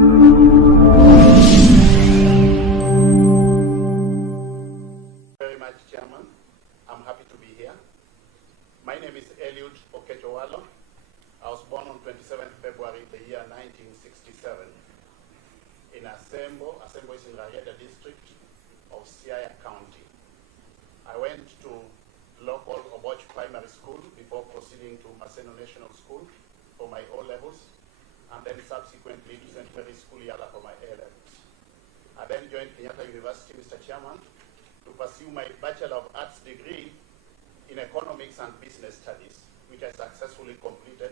Very much, Chairman. I'm happy to be here. My name is Eliud Owalo. I was born on 27th February the year 1967 in Asembo. Asembo is in Raila district of Siaya County. I went to local Oboch Primary School before proceeding to Maseno National School for my O-levels, and then subsequently to St. Mary's School Yala for my A-levels. I then joined Kenyatta University, Mr. Chairman, to pursue my Bachelor of Arts degree in Economics and Business Studies, which I successfully completed,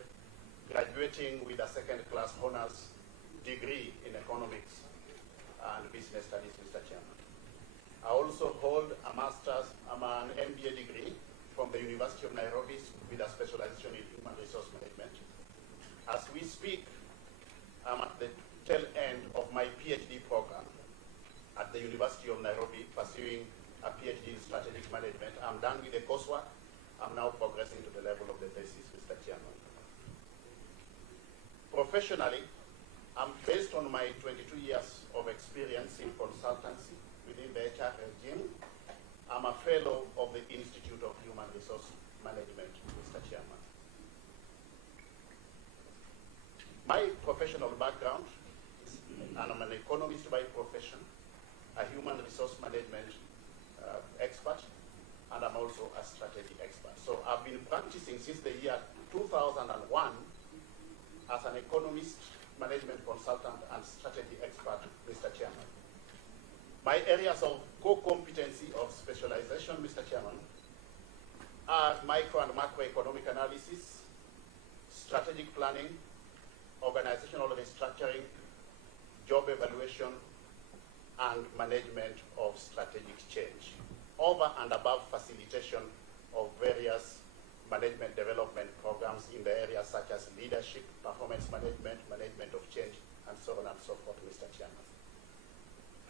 graduating with a second-class honors degree in Economics and Business Studies, Mr. Chairman. I also hold a master's, an MBA degree from the University of Nairobi with a specialization in human resource management. As we speak, I'm at the tail end of my PhD program at the University of Nairobi, pursuing a PhD in strategic management. I'm done with the coursework. I'm now progressing to the level of the thesis, Mr. Chairman. Professionally, I'm based on my 22 years of experience in consultancy within the HR regime. I'm a fellow of the Institute of Human Resource Management, Mr. Chairman. My professional background is, I'm an economist by profession, a human resource management expert, and I'm also a strategy expert. So I've been practicing since the year 2001 as an economist, management consultant, and strategy expert, Mr. Chairman. My areas of core competency of specialization, Mr. Chairman, are micro and macroeconomic analysis, strategic planning, organizational restructuring, job evaluation, and management of strategic change, over and above facilitation of various management development programs in the areas such as leadership, performance management, management of change, and so on and so forth, Mr. Chairman.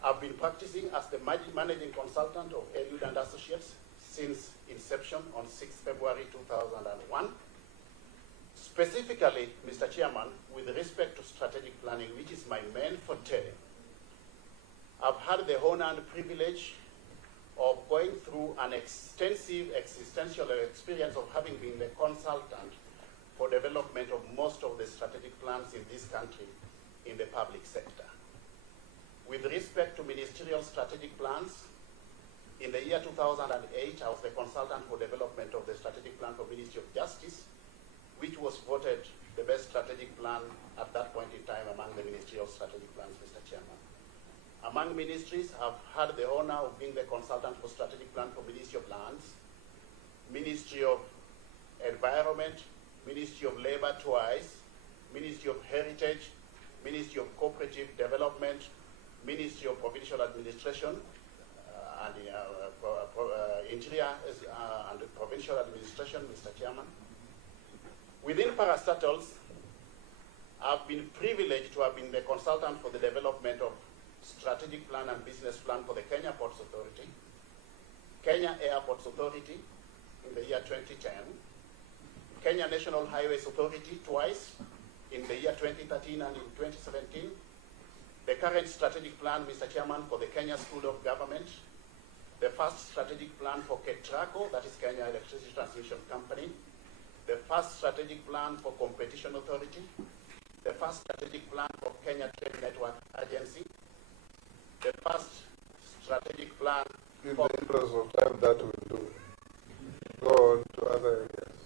I've been practicing as the managing consultant of Eliud and Associates since inception on 6th February 2001. Specifically, Mr. Chairman, with respect to strategic planning, which is my main forte, I've had the honor and privilege of going through an extensive existential experience of having been the consultant for development of most of the strategic plans in this country in the public sector. With respect to ministerial strategic plans, in the year 2008, I was the consultant for development of the strategic plan for Ministry of Justice, which was voted the best strategic plan at that point in time among the ministerial strategic plans, Mr. Chairman. Among ministries, I've had the honor of being the consultant for strategic plan for Ministry of Lands, Ministry of Environment, Ministry of Labor twice, Ministry of Heritage, Ministry of Cooperative Development, Ministry of Provincial Administration, and Interior and Provincial Administration, Mr. Chairman. Within parastatals, I've been privileged to have been the consultant for the development of strategic plan and business plan for the Kenya Ports Authority, Kenya Airports Authority in the year 2010, Kenya National Highways Authority twice in the year 2013 and in 2017, the current strategic plan, Mr. Chairman, for the Kenya School of Government, the first strategic plan for KETRACO, that is Kenya Electricity Transmission Company, the first strategic plan for Competition Authority, the first strategic plan for Kenya Trade Network Agency, the first strategic plan in the interest of time, that will do. Go on to other areas.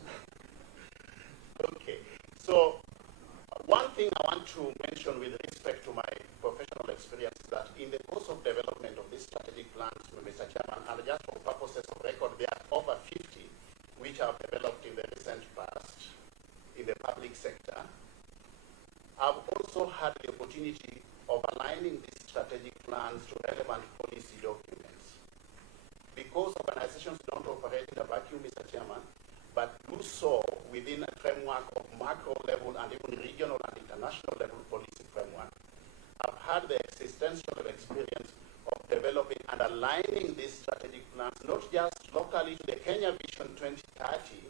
Okay. So one thing I want to mention with respect to my professional experience is that in the course of development of these strategic plans, Mr. Chairman, and just for purposes of record, there are over 50 which have developed in the recent past in the public sector. I've also had the opportunity of aligning these strategic plans to relevant policy documents. Because organizations don't operate in a vacuum, Mr. Chairman, but do so within a framework of macro level and even regional and international level policy framework, I've had the existential experience of developing and aligning these strategic plans, not just locally to the Kenya Vision 2030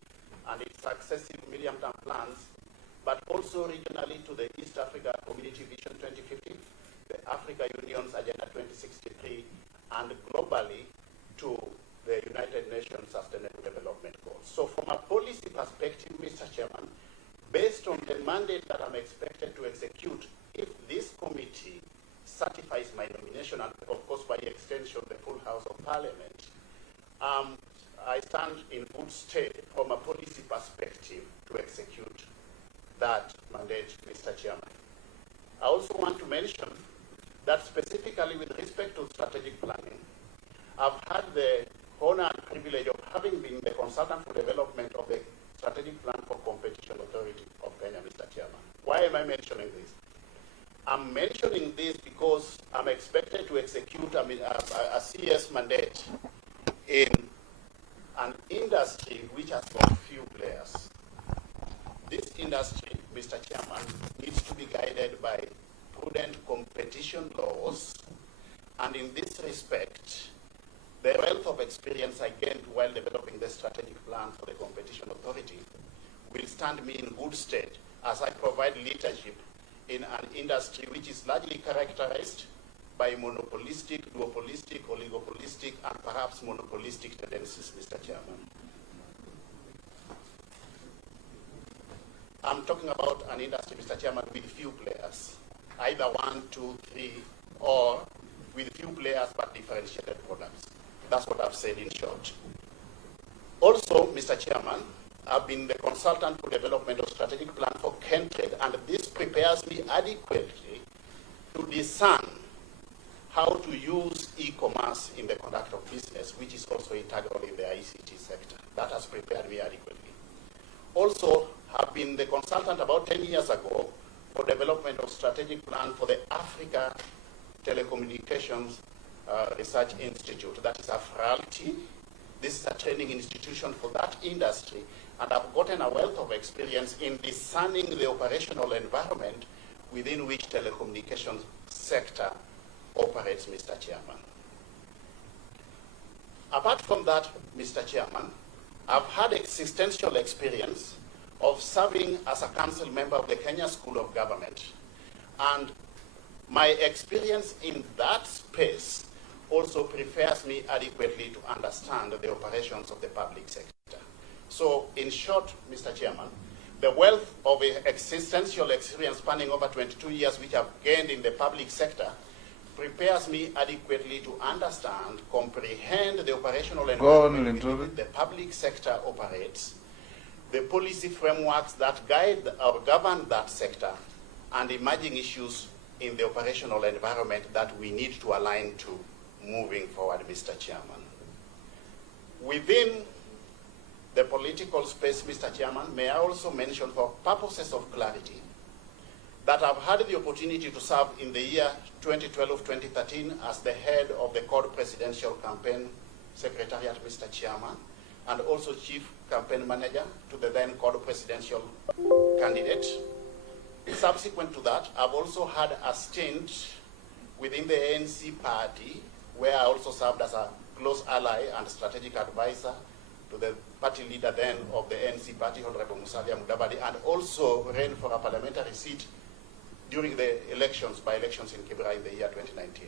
and its successive medium-term plans, but also regionally to the East Africa Community Vision 2050 expected to execute if this committee certifies my nomination, and of course by extension the full House of Parliament. I stand in good stead from a policy perspective to execute that mandate, Mr. Chairman. I also want to mention that specifically with respect to strategic planning, I've had the honor and privilege of having been the consultant for development of the strategic plan for competition authority of Kenya, Mr. Chairman. Why am I mentioning this? I'm mentioning this because I'm expected to execute a CS mandate in an industry which has got few players. This industry, Mr. Chairman, needs to be guided by prudent competition laws, and in this respect, the wealth of experience I gained while developing the strategic plan for the competition authority will stand me in good stead as I provide leadership in an industry which is largely characterized by monopolistic, duopolistic, oligopolistic, and perhaps monopolistic tendencies, Mr. Chairman. I'm talking about an industry, Mr. Chairman, with few players, either 1, 2, 3, or with few players but differentiated products. That's what I've said in short. Also, Mr. Chairman, I've been the consultant for development of strategic plan for Kentrade, and this prepares me adequately to discern how to use e-commerce in the conduct of business, which is also integral in the ICT sector. That has prepared me adequately. Also, I've been the consultant about 10 years ago for development of strategic plan for the Africa Telecommunications Research Institute. That is AFRALT. This is a training institution for that industry, and I've gotten a wealth of experience in discerning the operational environment within which telecommunications sector operates, Mr. Chairman. Apart from that, Mr. Chairman, I've had existential experience of serving as a council member of the Kenya School of Government, and my experience in that space also prepares me adequately to understand the operations of the public sector. So, in short, Mr. Chairman, the wealth of existential experience spanning over 22 years which I've gained in the public sector prepares me adequately to understand, comprehend the operational environment in which the public sector operates, the policy frameworks that guide or govern that sector, and emerging issues in the operational environment that we need to align to moving forward, Mr. Chairman. Within the political space, Mr. Chairman, may I also mention, for purposes of clarity, that I've had the opportunity to serve in the year 2012-2013 as the head of the CORD Presidential Campaign Secretariat, Mr. Chairman, and also Chief Campaign Manager to the then CORD Presidential candidate. Subsequent to that, I've also had a stint within the ANC party, where I also served as a close ally and strategic advisor to the party leader then of the ANC party, Honorable Mudavadi, and also ran for a parliamentary seat during the elections, by-elections in Kibera in the year 2019.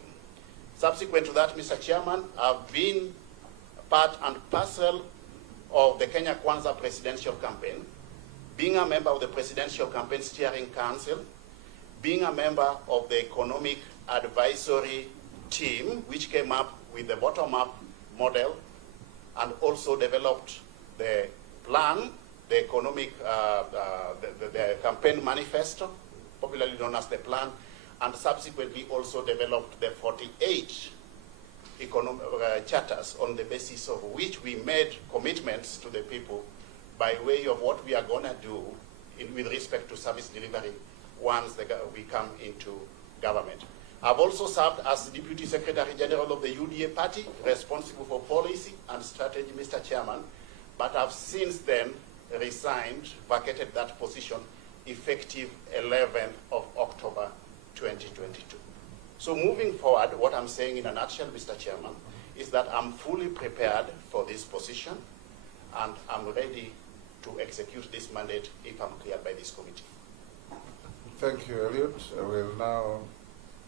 Subsequent to that, Mr. Chairman, I've been part and parcel of the Kenya Kwanza presidential campaign, being a member of the Presidential Campaign Steering Council, being a member of the Economic Advisory Team, which came up with the bottom-up model and also developed the plan, the economic, the campaign manifesto, popularly known as the plan, and subsequently also developed the 48 charters on the basis of which we made commitments to the people by way of what we are going to do with respect to service delivery once we come into government. I've also served as Deputy Secretary General of the UDA party, responsible for policy and strategy, Mr. Chairman, but I've since then resigned, vacated that position, effective 11th of October 2022. So moving forward, what I'm saying in a nutshell, Mr. Chairman, is that I'm fully prepared for this position, and I'm ready to execute this mandate if I'm cleared by this committee. Thank you, Eliud. I will now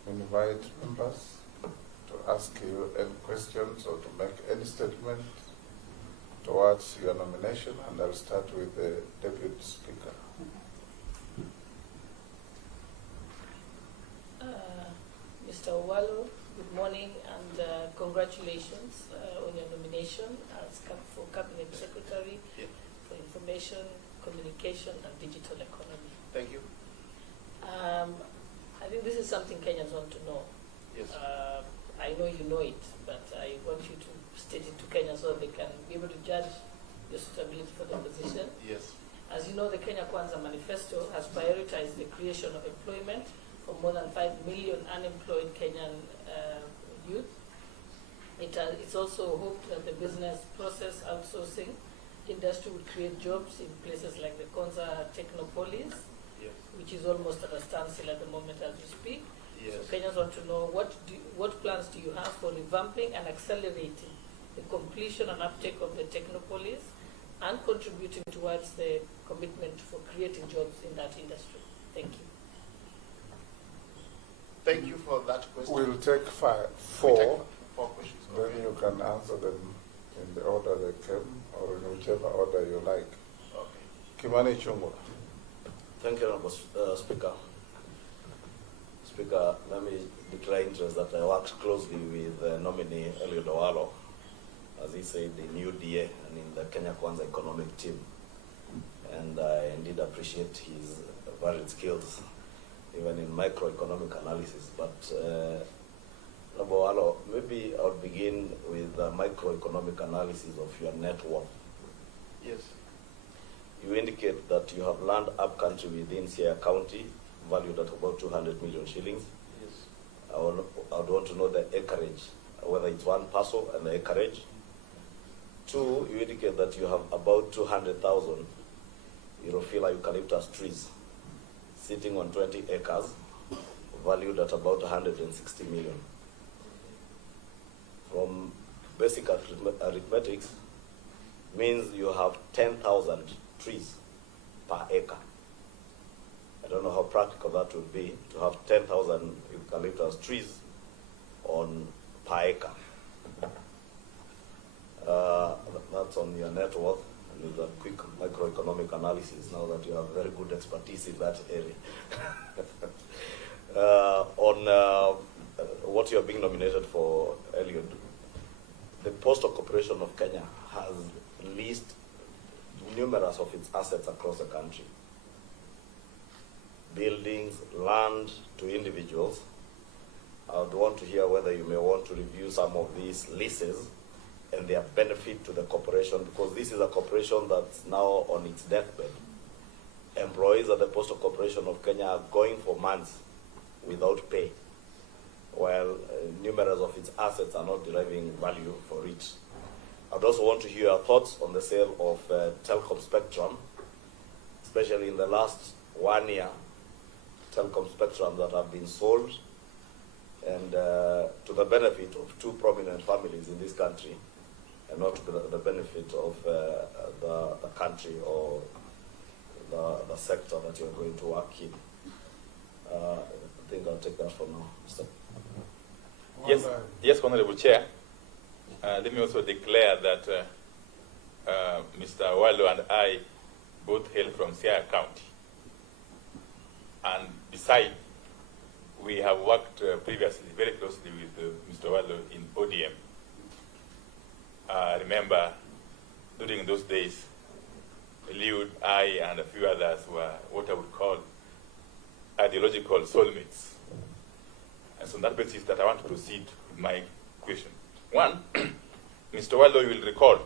invite members to ask you any questions or to make any statement towards your nomination, and I'll start with the Deputy Speaker. morning and congratulations on your nomination as for Cabinet Secretary for Information, Communication and Digital Economy. Thank you. I think this is something Kenyans want to know. Yes. I know you know it, but I want you to state it to Kenyans so they can be able to judge your suitability for the position. Yes. As you know, the Kenya Kwanza Manifesto has prioritized the creation of employment for more than 5 million unemployed Kenyan youth. It's also hoped that the business process outsourcing industry will create jobs in places like the Konza Technopolis, Yes. which is almost at a standstill at the moment as we speak. Yes. So Kenyans want to know what plans do you have for revamping and accelerating the completion and uptake of the Technopolis and contributing towards the commitment for creating jobs in that industry. Thank you. Thank you for that question. We'll take four. We take 4 questions. Then Okay. you can answer them in the order they came or in whichever order you like. Okay. Kimani Chungwa. Thank you, Honorable Speaker. Speaker, let me declare interest that I worked closely with nominee Eliud Owalo, as he said, the new DA and in the Kenya Kwanza economic team. And I indeed appreciate his varied skills, even in microeconomic analysis. But Honorable Owalo, maybe I'll begin with the microeconomic analysis of your net worth. Yes. You indicate that you have land up country within Siaya County, valued at about 200 million shillings. Yes. I would want to know the acreage, whether it's one parcel and the acreage. 2, you indicate that you have about 200,000 Europhylla eucalyptus trees sitting on 20 acres, valued at about 160 million. From basic arithmetics, means you have 10,000 trees per acre. I don't know how practical that would be to have 10,000 eucalyptus trees on per acre. That's on your net worth, and with a quick microeconomic analysis now that you have very good expertise in that area. On what you are being nominated for, Eliud, the Postal Corporation of Kenya has leased numerous of its assets across the country. Buildings, land to individuals. I would want to hear whether you may want to review some of these leases and their benefit to the corporation, because this is a corporation that's now on its deathbed. Employees at the Postal Corporation of Kenya are going for months without pay, while numerous of its assets are not deriving value for it. I'd also want to hear your thoughts on the sale of telecom spectrum, especially in the last 1 year, telecom spectrum that have been sold, and to the benefit of 2 prominent families in this country, and not to the benefit of the country or the sector that you're going to work in. I think I'll take that for now, Mr. Yes, Honorable Chair. Let me also declare that Mr. Owalo and I both hail from Siaya County. And besides, we have worked previously very closely with Mr. Owalo in ODM. I remember during those days, Eliud, I, and a few others were what I would call ideological soulmates. And so on that basis that I want to proceed with my question. 1, Mr. Owalo, you will recall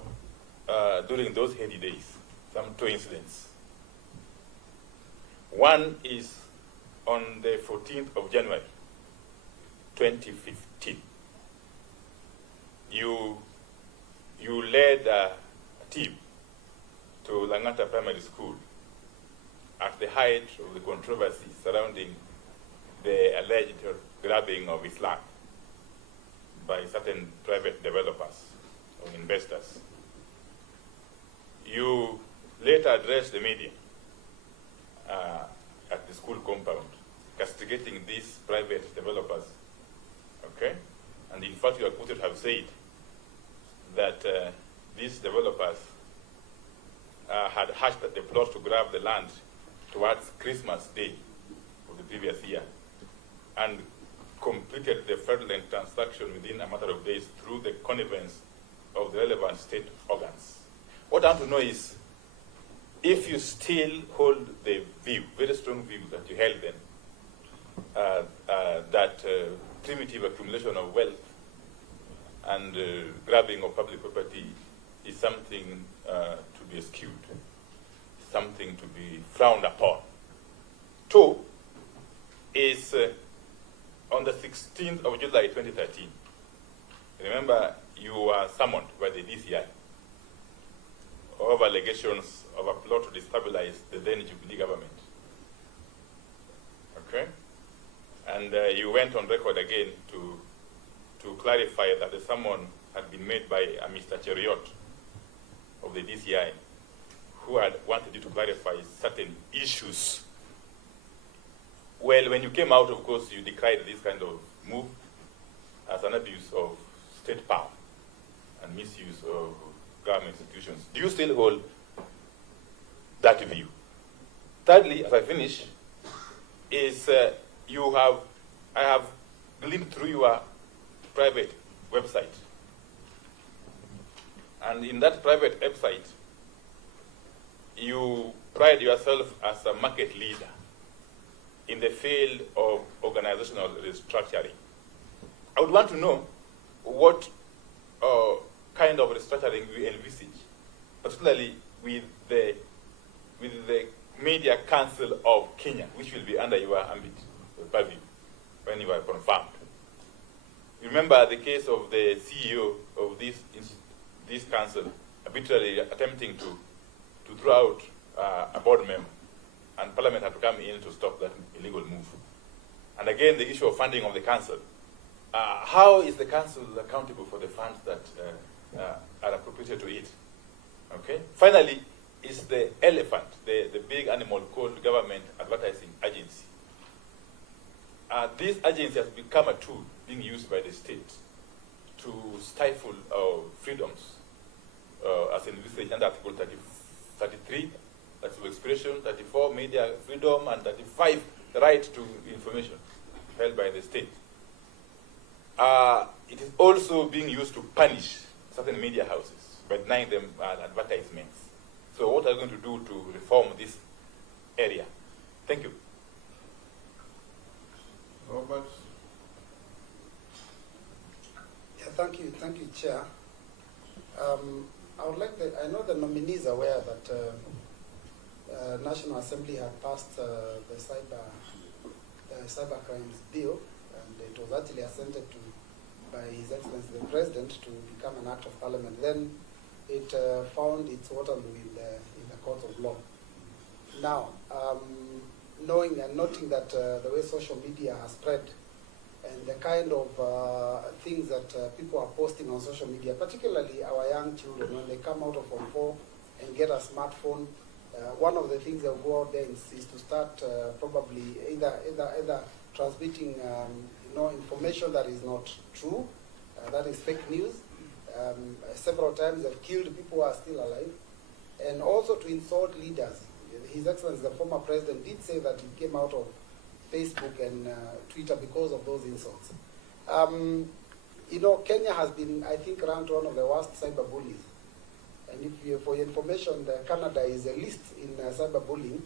during those heady days, some 2 incidents. One is on the 14th of January, 2015. You led a team to Langata Primary School at the height of the controversy surrounding the alleged grabbing of its land by certain private developers or investors. You later addressed the media at the school compound, castigating these private developers, okay? And in fact, you are quoted to have said that these developers had hatched the plot to grab the land towards Christmas Day of the previous year and completely completed the fraudulent transaction within a matter of days through the connivance of the relevant state organs. What I want to know is, if you still hold the view, very strong view that you held then, that primitive accumulation of wealth and grabbing of public property is something to be eschewed, something to be frowned upon. Two is on the 16th of July 2013. Remember, you were summoned by the DCI over allegations of a plot to destabilize the then Jubilee government. Okay? And you went on record again to clarify that the summon had been made by Mr. Cheriot of the DCI, who had wanted you to clarify certain issues. Well, when you came out, of course, you decried this kind of move as an abuse of state power and misuse of government institutions. Do you still hold that view? Thirdly, as I finish, is I have gleaned through your private website. And in that private website, you pride yourself as a market leader in the field of organizational restructuring. I would want to know what kind of restructuring you envisage, particularly with the Media Council of Kenya, which will be under your ambit, purview, when you are confirmed. Remember the case of the CEO of this council arbitrarily attempting to throw out a board member, and Parliament had to come in to stop that illegal move. And again, the issue of funding of the council. How is the council accountable for the funds that are appropriated to it? Okay. Finally, is the elephant, the big animal called Government Advertising Agency. This agency has become a tool being used by the state to stifle freedoms, as envisaged under Article 33, that's of expression, 34, media freedom, and 35, the right to information held by the state. It is also being used to punish certain media houses by denying them advertisements. So what are you going to do to reform this area? Thank you. Robert? Yeah, thank you, Chair. I know the nominee is aware that National Assembly had passed the cyber crimes bill, and it was actually assented to by His Excellency the President to become an act of Parliament. Then it found its Waterloo in the court of law. Now, knowing and noting that the way social media has spread and the kind of things that people are posting on social media, particularly our young children, when they come out of Form 4 and get a smartphone, one of the things they'll go out there is to start probably either transmitting information that is not true, that is fake news. Several times they've killed people who are still alive, and also to insult leaders. His Excellency, the former president, did say that he came out of Facebook and Twitter because of those insults. Kenya has been, I think, ranked one of the worst cyberbullies. And for your information, Canada is the least in cyberbullying.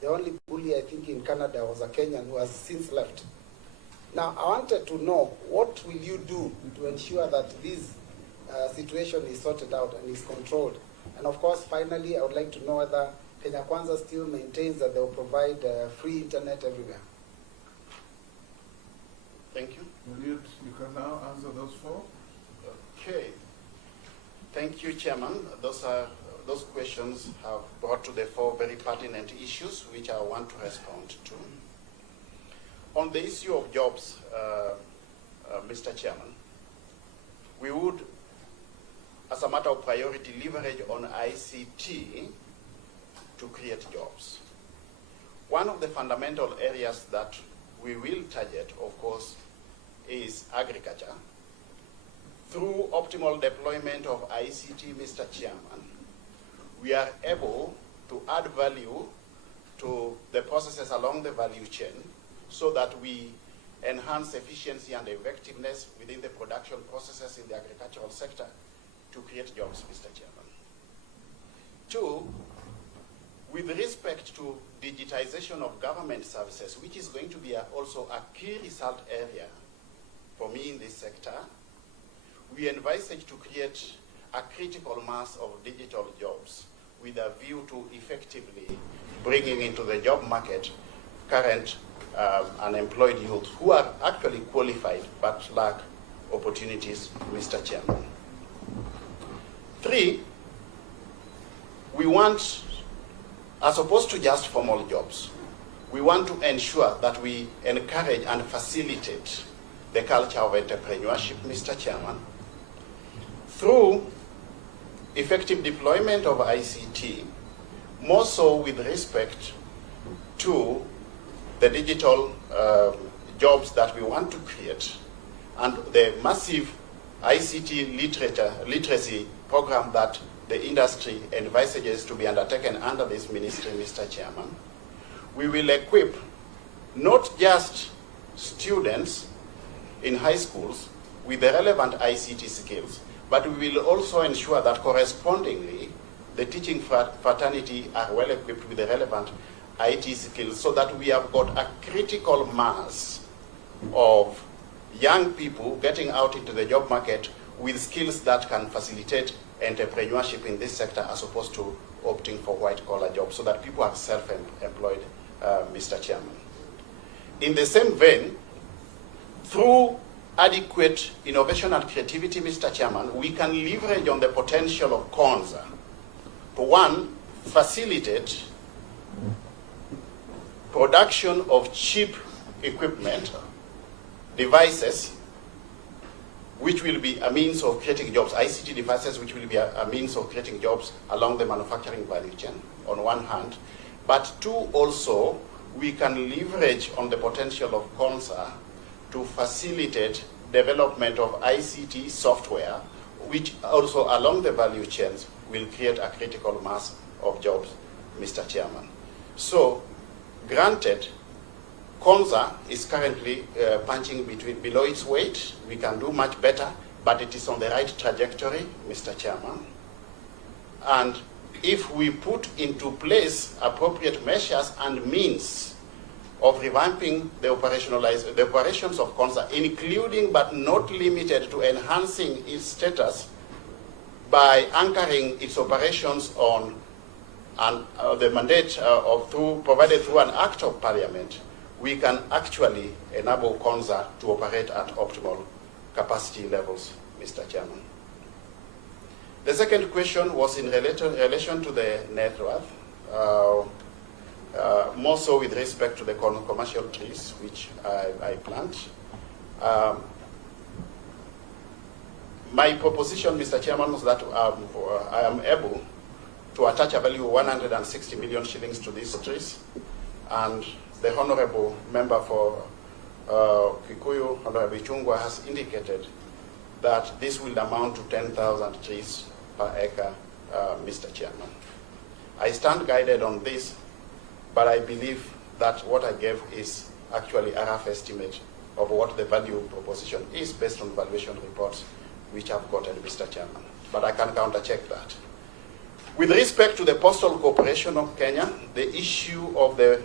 The only bully, I think, in Canada was a Kenyan who has since left. Now, I wanted to know, what will you do to ensure that this situation is sorted out and is controlled? And of course, finally, I would like to know whether Kenya Kwanza still maintains that they will provide free internet everywhere. Thank you. Eliud, you can now answer those four. Okay. Thank you, Chairman. Those questions have brought to the fore very pertinent issues which I want to respond to. On the issue of jobs, Mr. Chairman, we would, as a matter of priority, leverage on ICT to create jobs. One of the fundamental areas that we will target, of course, is agriculture. Through optimal deployment of ICT, Mr. Chairman, we are able to add value to the processes along the value chain so that we enhance efficiency and effectiveness within the production processes in the agricultural sector to create jobs, Mr. Chairman. 2, with respect to digitization of government services, which is going to be also a key result area for me in this sector, we envisage to create a critical mass of digital jobs with a view to effectively bringing into the job market current unemployed youth who are actually qualified but lack opportunities, Mr. Chairman. 3, we want, as opposed to just formal jobs, we want to ensure that we encourage and facilitate the culture of entrepreneurship, Mr. Chairman, through effective deployment of ICT, more so with respect to the digital jobs that we want to create, and the massive ICT literacy program that the industry envisages to be undertaken under this ministry, Mr. Chairman. We will equip not just students in high schools with the relevant ICT skills, but we will also ensure that correspondingly the teaching fraternity are well equipped with the relevant IT skills, so that we have got a critical mass of young people getting out into the job market with skills that can facilitate entrepreneurship in this sector, as opposed to opting for white-collar jobs, so that people are self-employed, Mr. Chairman. In the same vein, through adequate innovation and creativity, Mr. Chairman, we can leverage on the potential of KONZA to, 1, facilitate production of cheap equipment, devices, which will be a means of creating jobs, ICT devices, which will be a means of creating jobs along the manufacturing value chain, on one hand. But 2, also, we can leverage on the potential of KONZA to facilitate development of ICT software, which also along the value chains will create a critical mass of jobs, Mr. Chairman. So, granted, KONZA is currently punching below its weight. We can do much better, but it is on the right trajectory, Mr. Chairman. And if we put into place appropriate measures and means of revamping the operations of KONZA, including but not limited to enhancing its status by anchoring its operations on the mandate provided through an act of parliament, we can actually enable KONZA to operate at optimal capacity levels, Mr. Chairman. The second question was in relation to the net worth, more so with respect to the commercial trees, which I plant. My proposition, Mr. Chairman, was that I am able to attach a value of 160 million shillings to these trees, and the Honorable Member for Kikuyu, Honorable Chungwa, has indicated that this will amount to 10,000 trees per acre, Mr. Chairman. I stand guided on this, but I believe that what I gave is actually a rough estimate of what the value proposition is based on valuation reports which I've gotten, Mr. Chairman. But I can counter-check that. With respect to the Postal Corporation of Kenya, the issue of the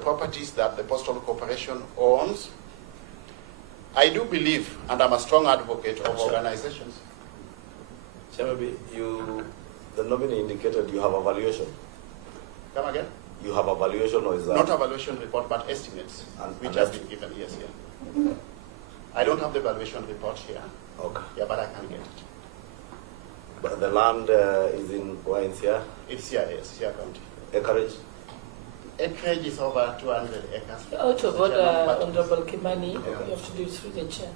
properties that the Postal Corporation owns, I do believe, and I'm a strong advocate of organizations. Chairman, the nominee indicated you have a valuation. Come again? You have a valuation, or is that? Not a valuation report, but estimates, which has been given, yes, yeah. I don't have the valuation report here. Okay. Yeah, but I can get it. But the land is in where in Siaya? It's here, yes, Siaya County. Acreage? Acreage is over 200 acres. Out of order, Honorable Kimani, Okay. you have to do it through the chair.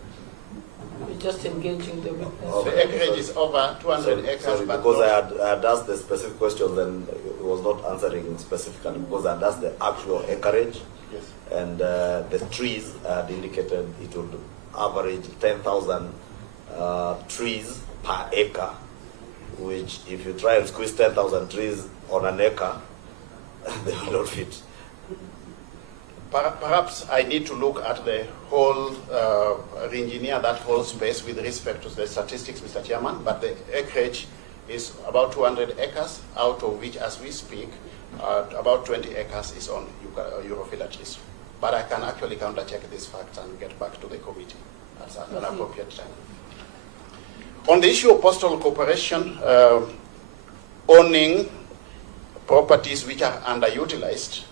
We're just engaging the witness. Okay. The acreage is over 200 acres. Sorry, but because not- I had asked the specific question, then it was not answering specifically, because I had asked the actual acreage, Yes. and the trees had indicated it would average 10,000 trees per acre, which if you try and squeeze 10,000 trees on an acre, they will not fit. perhaps I need to look at the whole, re-engineer that whole space with respect to the statistics, Mr. Chairman, but the acreage is about 200 acres, out of which, as we speak, about 20 acres is on Europhylla. But I can actually counter-check these facts and get back to the committee at an appropriate time. On the issue of postal cooperation, owning properties which are underutilized,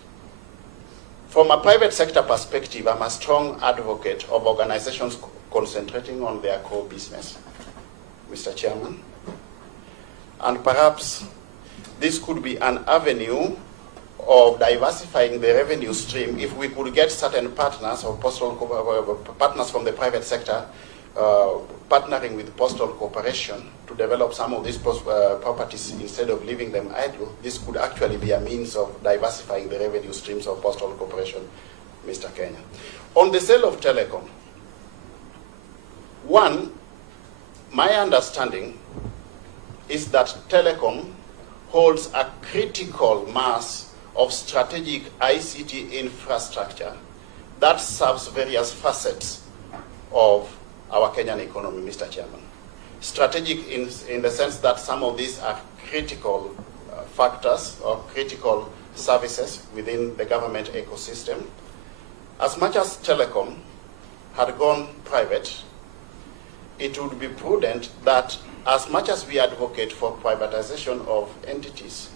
from a private sector perspective, I'm a strong advocate of organizations concentrating on their core business, Mr. Chairman. And perhaps this could be an avenue of diversifying the revenue stream if we could get certain partners or partners from the private sector partnering with postal corporation to develop some of these properties instead of leaving them idle. This could actually be a means of diversifying the revenue streams of postal corporation, Mr. Kenya. On the sale of telecom, one, my understanding is that telecom holds a critical mass of strategic ICT infrastructure that serves various facets of our Kenyan economy, Mr. Chairman. Strategic in the sense that some of these are critical factors or critical services within the government ecosystem. As much as telecom had gone private, it would be prudent that as much as we advocate for privatization of entities,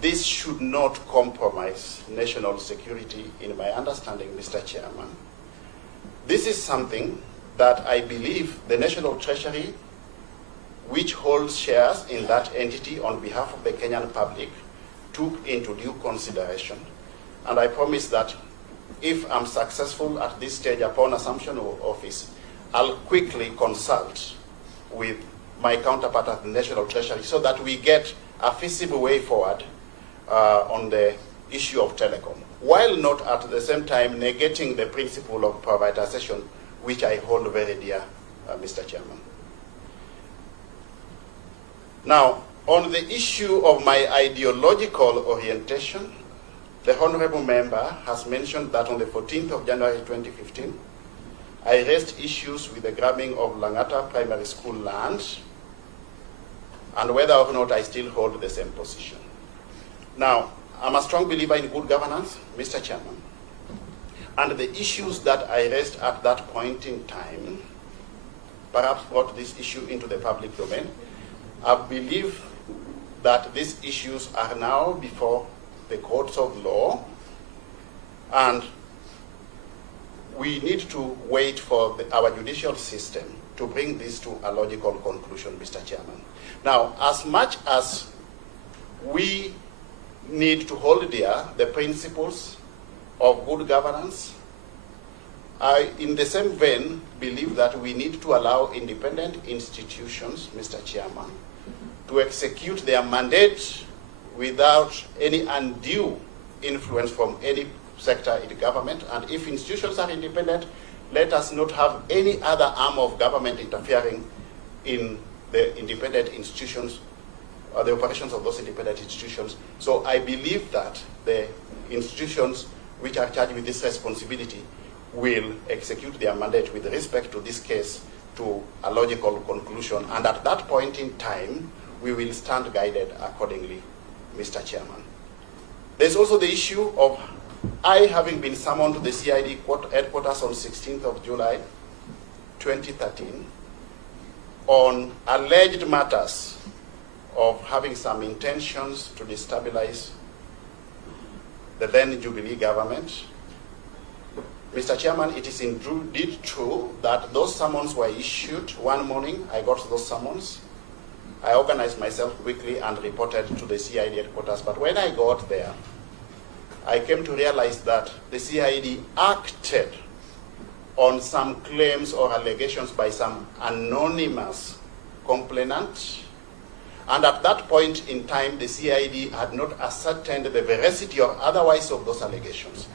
this should not compromise national security, in my understanding, Mr. Chairman. This is something that I believe the National Treasury, which holds shares in that entity on behalf of the Kenyan public, took into due consideration. And I promise that if I'm successful at this stage upon assumption of office, I'll quickly consult with my counterpart at the National Treasury so that we get a feasible way forward on the issue of telecom, while not at the same time negating the principle of privatization, which I hold very dear, Mr. Chairman. Now, on the issue of my ideological orientation, the Honorable Member has mentioned that on the 14th of January 2015, I raised issues with the grabbing of Langata Primary School land and whether or not I still hold the same position. Now, I'm a strong believer in good governance, Mr. Chairman, and the issues that I raised at that point in time perhaps brought this issue into the public domain. I believe that these issues are now before the courts of law, and we need to wait for our judicial system to bring this to a logical conclusion, Mr. Chairman. Now, as much as we need to hold dear the principles of good governance, I, in the same vein, believe that we need to allow independent institutions, Mr. Chairman, to execute their mandate without any undue influence from any sector in government. And if institutions are independent, let us not have any other arm of government interfering in the independent institutions or the operations of those independent institutions. So I believe that the institutions which are charged with this responsibility will execute their mandate with respect to this case to a logical conclusion. And at that point in time, we will stand guided accordingly, Mr. Chairman. There's also the issue of I having been summoned to the CID headquarters on 16th of July 2013 on alleged matters of having some intentions to destabilize the then Jubilee government. Mr. Chairman, it is indeed true that those summons were issued. One morning, I got those summons. I organized myself quickly and reported to the CID headquarters. But when I got there, I came to realize that the CID acted on some claims or allegations by some anonymous complainant. And at that point in time, the CID had not ascertained the veracity or otherwise of those allegations.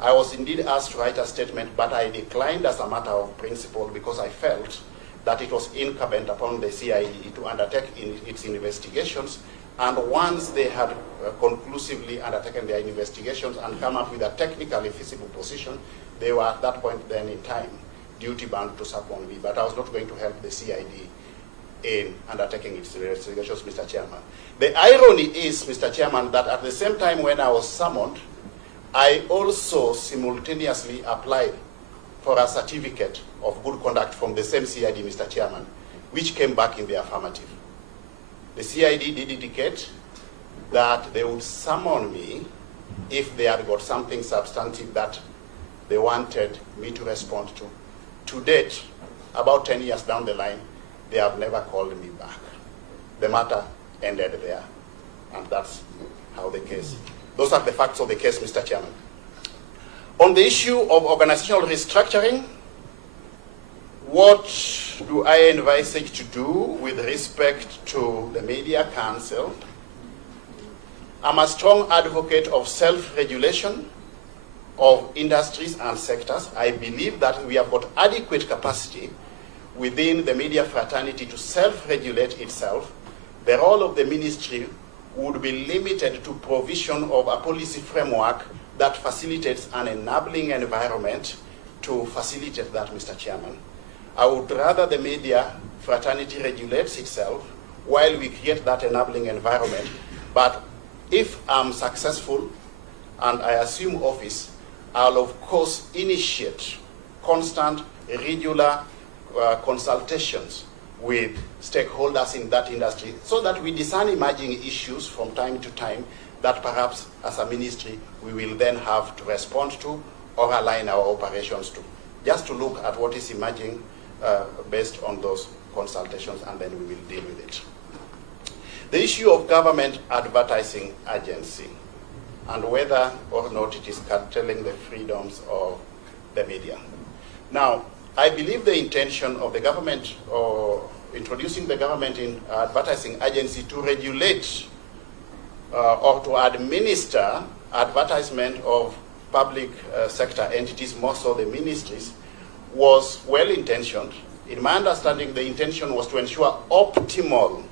I was indeed asked to write a statement, but I declined as a matter of principle because I felt that it was incumbent upon the CID to undertake its investigations And once they had conclusively undertaken their investigations and come up with a technically feasible position, they were at that point then in time duty-bound to subcon me. But I was not going to help the CID in undertaking its investigations, Mr. Chairman. The irony is, Mr. Chairman, that at the same time when I was summoned, I also simultaneously applied for a certificate of good conduct from the same CID, Mr. Chairman, which came back in the affirmative. The CID did indicate that they would summon me if they had got something substantive that they wanted me to respond to. To date, about 10 years down the line, they have never called me back. The matter ended there, and that's how the case. Those are the facts of the case, Mr. Chairman. On the issue of organizational restructuring, what do I envisage to do with respect to the Media Council? I'm a strong advocate of self-regulation of industries and sectors. I believe that we have got adequate capacity within the media fraternity to self-regulate itself. The role of the ministry would be limited to provision of a policy framework that facilitates an enabling environment to facilitate that, Mr. Chairman. I would rather the media fraternity regulates itself while we create that enabling environment. But if I'm successful and I assume office, I'll of course initiate constant, regular consultations with stakeholders in that industry so that we discern emerging issues from time to time that perhaps as a ministry we will then have to respond to or align our operations to. Just to look at what is emerging based on those consultations, and then we will deal with it. The issue of government advertising agency and whether or not it is curtailing the freedoms of the media. Now, I believe the intention of the government or introducing the government in advertising agency to regulate or to administer advertisement of public sector entities, more so the ministries, was well-intentioned. In my understanding, the intention was to ensure optimal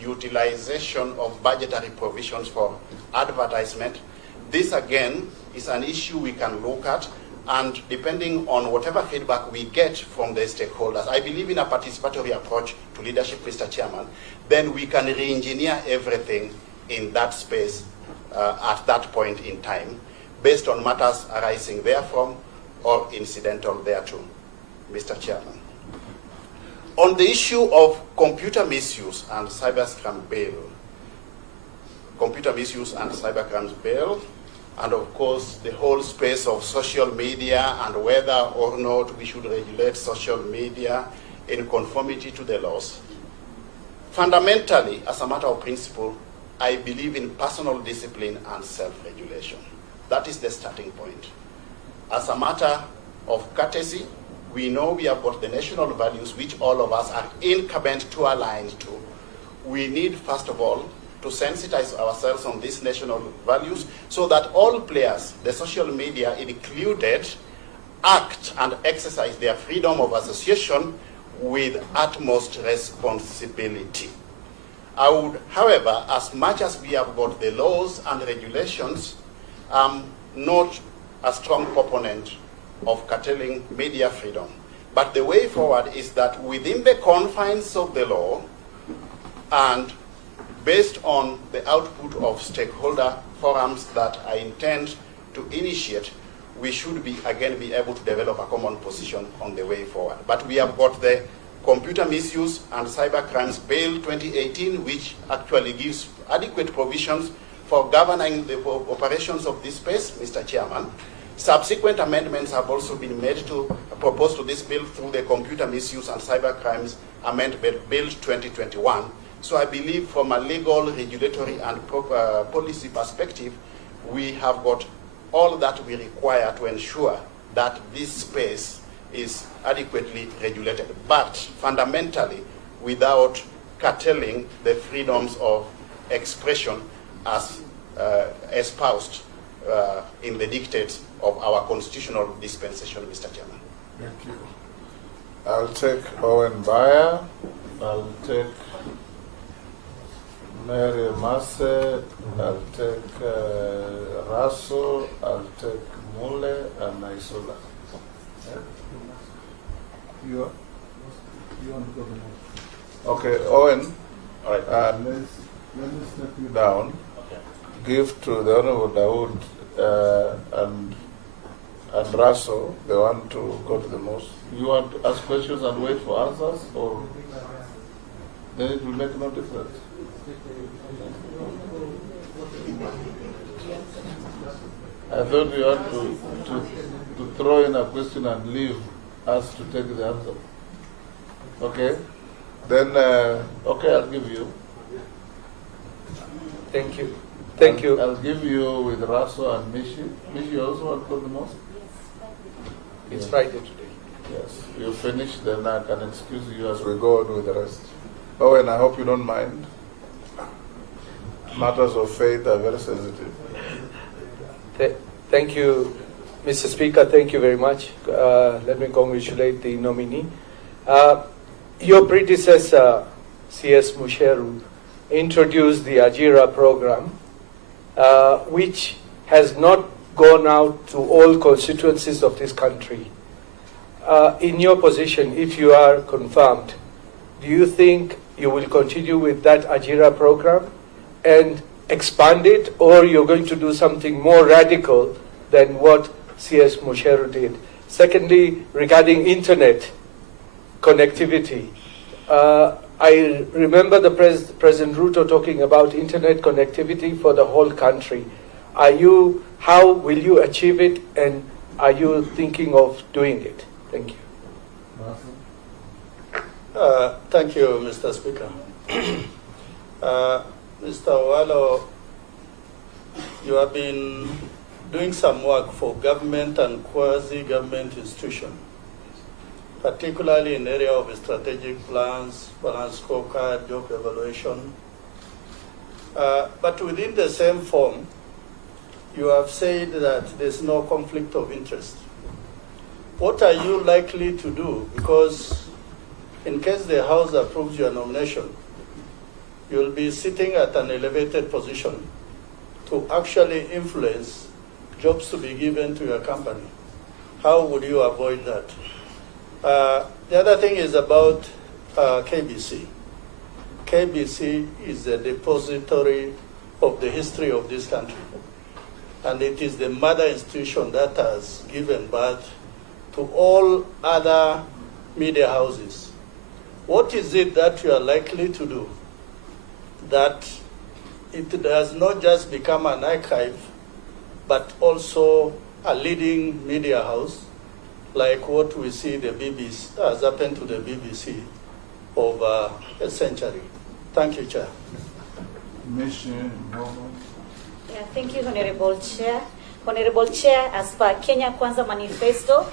utilization of budgetary provisions for advertisement. This, again, is an issue we can look at, and depending on whatever feedback we get from the stakeholders, I believe in a participatory approach to leadership, Mr. Chairman, then we can re-engineer everything in that space at that point in time, based on matters arising therefrom or incidental thereto, Mr. Chairman. On the issue of computer misuse and cybercrime bail, and of course the whole space of social media and whether or not we should regulate social media in conformity to the laws. Fundamentally, as a matter of principle, I believe in personal discipline and self-regulation. That is the starting point. As a matter of courtesy, we know we have got the national values which all of us are incumbent to align to. We need, first of all, to sensitize ourselves on these national values so that all players, the social media included, act and exercise their freedom of association with utmost responsibility. I would, however, as much as we have got the laws and regulations, not a strong proponent of curtailing media freedom. But the way forward is that within the confines of the law and based on the output of stakeholder forums that I intend to initiate, we should be able to develop a common position on the way forward. But we have got the Computer Misuse and Cybercrimes Bill 2018, which actually gives adequate provisions for governing the operations of this space, Mr. Chairman. Subsequent amendments have also been made to propose to this bill through the Computer Misuse and Cybercrimes Amendment Bill 2021. So I believe from a legal, regulatory, and policy perspective, we have got all that we require to ensure that this space is adequately regulated, but fundamentally without curtailing the freedoms of expression as espoused in the dictates of our constitutional dispensation, Mr. Chairman. Thank you. I'll take Owen Bayer. I'll take Mary Masse, I'll take Raso, I'll take Mule, and Naisula. You want to go the most? Okay, Owen. All right. Let me step you down. Okay. Give to the Honorable Dawood and Raso, they want to go to the most. You want to ask questions and wait for answers, or then it will make no difference. I thought you had to throw in a question and leave us to take the answer. Okay? Then, okay, I'll give you. Thank you. Thank you. I'll give you with Raso and Mishi. Mishi also want to go the most? It's Friday today. Yes. You finish, then I can excuse you as we go on with the rest. Oh, and I hope you don't mind. Matters of faith are very sensitive. Thank you, Mr. Speaker. Thank you very much. Let me congratulate the nominee. Your predecessor, C.S. Musheru, introduced the Ajira program, which has not gone out to all constituencies of this country. In your position, if you are confirmed, do you think you will continue with that Ajira program and expand it, or you're going to do something more radical than what C.S. Musheru did? Secondly, regarding internet connectivity, I remember the President Ruto talking about internet connectivity for the whole country. How will you achieve it, and are you thinking of doing it? Thank you. Thank you, Mr. Speaker. Mr. Owalo, you have been doing some work for government and quasi-government institutions, particularly in the area of strategic plans, balanced scorecard, job evaluation. But within the same form, you have said that there's no conflict of interest. What are you likely to do? Because in case the House approves your nomination, you'll be sitting at an elevated position to actually influence jobs to be given to your company. How would you avoid that? The other thing is about KBC. KBC is the depository of the history of this country. And it is the mother institution that has given birth to all other media houses. What is it that you are likely to do that it does not just become an archive, but also a leading media house, like what we see the BBC has happened to the BBC over a century? Thank you, Chair. Yeah, thank you, Honorable Chair. Honorable Chair, as per Kenya Kwanza Manifesto,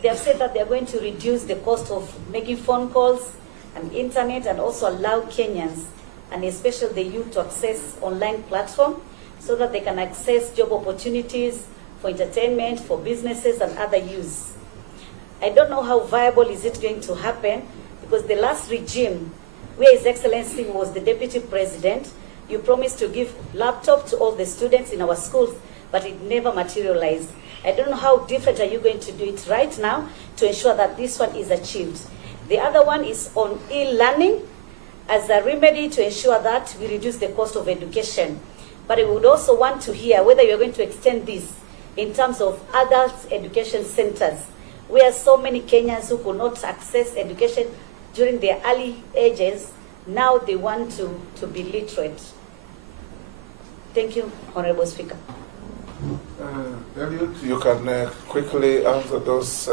they have said that they are going to reduce the cost of making phone calls and internet, and also allow Kenyans, and especially the youth, to access online platform so that they can access job opportunities for entertainment, for businesses and other use. I don't know how viable is it going to happen, because the last regime, where His Excellency was the Deputy President, you promised to give laptop to all the students in our schools, but it never materialized. I don't know how different are you going to do it right now to ensure that this one is achieved. The other one is on e-learning as a remedy to ensure that we reduce the cost of education. But I would also want to hear whether you're going to extend this in terms of adult education centers, where so many Kenyans who could not access education during their early ages, now they want to be literate. Thank you, Honorable Speaker. Eliud, you can quickly answer those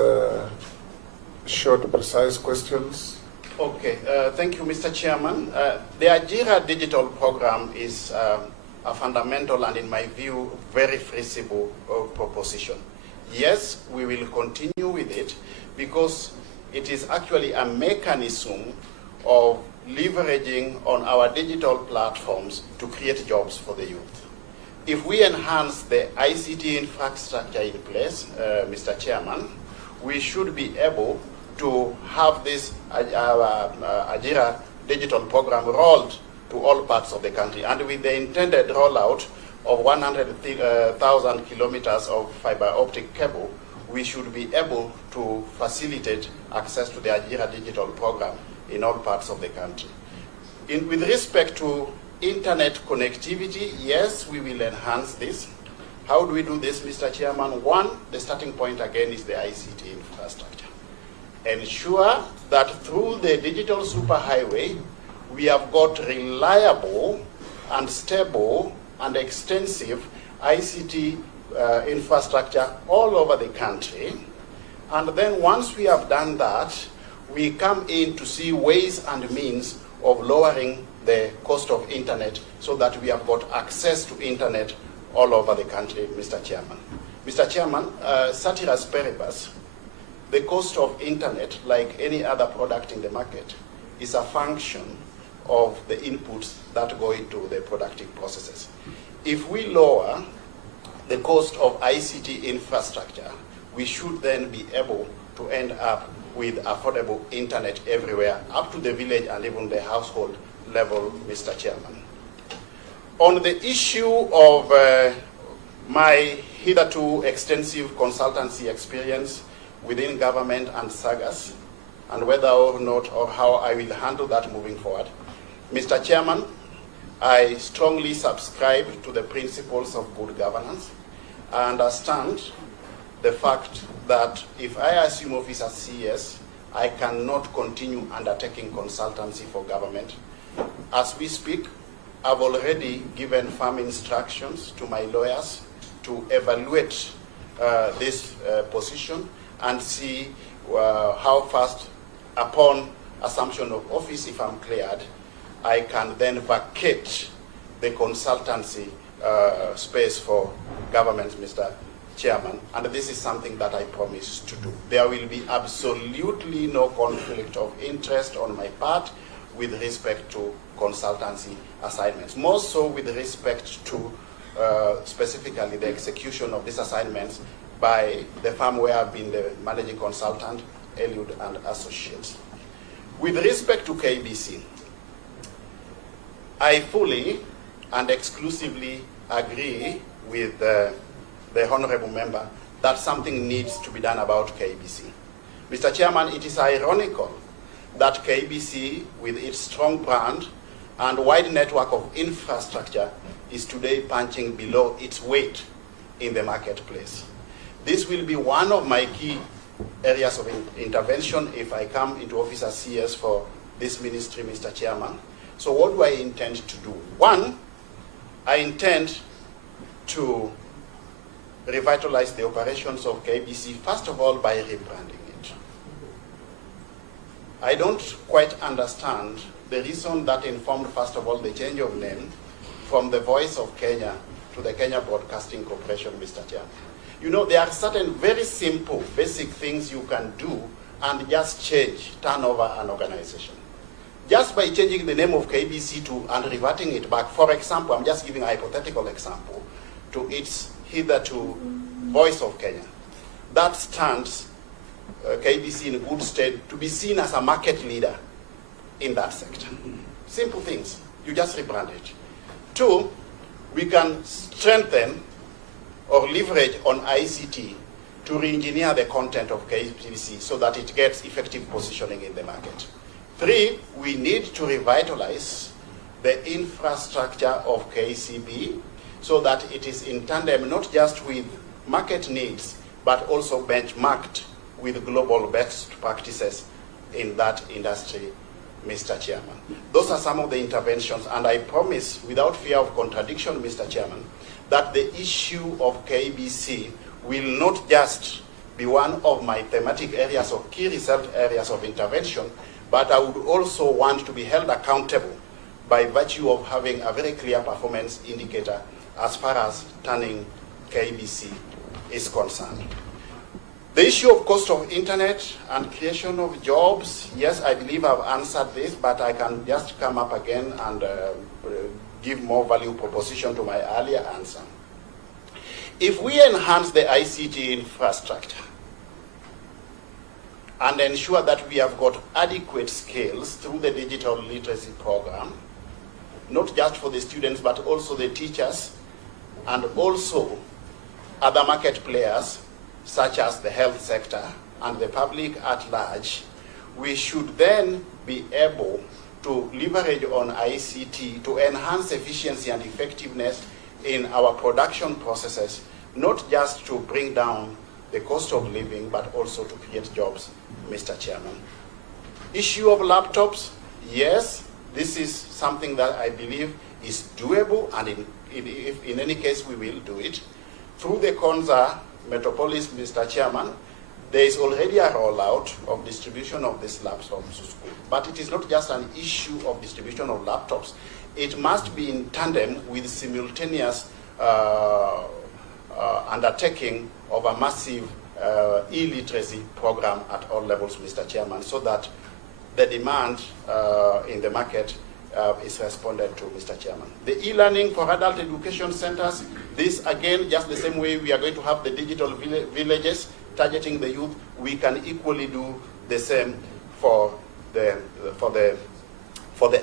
short, precise questions. Okay, thank you, Mr. Chairman. The Ajira digital program is a fundamental and, in my view, very feasible proposition. Yes, we will continue with it because it is actually a mechanism of leveraging on our digital platforms to create jobs for the youth. If we enhance the ICT infrastructure in place, Mr. Chairman, we should be able to have this Ajira digital program rolled to all parts of the country. And with the intended rollout of 100,000 kilometers of fiber optic cable, we should be able to facilitate access to the Ajira digital program in all parts of the country. With respect to internet connectivity, yes, we will enhance this. How do we do this, Mr. Chairman? One, the starting point again is the ICT infrastructure. Ensure that through the digital superhighway, we have got reliable and stable and extensive ICT infrastructure all over the country. And then once we have done that, we come in to see ways and means of lowering the cost of internet so that we have got access to internet all over the country, Mr. Chairman. Mr. Chairman, ceteris paribus, the cost of internet, like any other product in the market, is a function of the inputs that go into the productive processes. If we lower the cost of ICT infrastructure, we should then be able to end up with affordable internet everywhere, up to the village and even the household level, Mr. Chairman. On the issue of my hitherto extensive consultancy experience within government and SAGAS, and whether or not or how I will handle that moving forward, Mr. Chairman, I strongly subscribe to the principles of good governance. I understand the fact that if I assume office as CS, I cannot continue undertaking consultancy for government. As we speak, I've already given firm instructions to my lawyers to evaluate this position and see how fast, upon assumption of office, if I'm cleared, I can then vacate the consultancy space for government, Mr. Chairman, and this is something that I promise to do. There will be absolutely no conflict of interest on my part with respect to consultancy assignments, more so with respect to specifically the execution of these assignments by the firm where I've been the managing consultant, Eliud and Associates. With respect to KBC, I fully and exclusively agree with the honorable member that something needs to be done about KBC. Mr. Chairman, it is ironical that KBC, with its strong brand and wide network of infrastructure, is today punching below its weight in the marketplace. This will be one of my key areas of intervention if I come into office as CS for this ministry, Mr. Chairman. So what do I intend to do? One, I intend to revitalize the operations of KBC, first of all, by rebranding it. I don't quite understand the reason that informed, first of all, the change of name from the Voice of Kenya to the Kenya Broadcasting Corporation, Mr. Chairman. You know, there are certain very simple, basic things you can do and just change, turn over an organization. Just by changing the name of KBC to and reverting it back, for example, I'm just giving a hypothetical example, to its hitherto Voice of Kenya. That stands KBC in good stead to be seen as a market leader in that sector. Simple things. You just rebrand it. Two, we can strengthen or leverage on ICT to re-engineer the content of KBC so that it gets effective positioning in the market. Three, we need to revitalize the infrastructure of KCB so that it is in tandem not just with market needs, but also benchmarked with global best practices in that industry, Mr. Chairman. Those are some of the interventions, and I promise, without fear of contradiction, Mr. Chairman, that the issue of KBC will not just be one of my thematic areas or key research areas of intervention, but I would also want to be held accountable by virtue of having a very clear performance indicator as far as turning KBC is concerned. The issue of cost of internet and creation of jobs, yes, I believe I've answered this, but I can just come up again and give more value proposition to my earlier answer. If we enhance the ICT infrastructure and ensure that we have got adequate skills through the digital literacy program, not just for the students, but also the teachers, and also other market players, such as the health sector and the public at large, we should then be able to leverage on ICT to enhance efficiency and effectiveness in our production processes, not just to bring down the cost of living, but also to create jobs, Mr. Chairman. Issue of laptops, yes, this is something that I believe is doable, and if in any case we will do it. Through the Konza Metropolis, Mr. Chairman, there is already a rollout of distribution of these laptops to school. But it is not just an issue of distribution of laptops. It must be in tandem with simultaneous undertaking of a massive e-literacy program at all levels, Mr. Chairman, so that the demand in the market is responded to, Mr. Chairman. The e-learning for adult education centers, this again, just the same way we are going to have the digital villages targeting the youth, we can equally do the same for the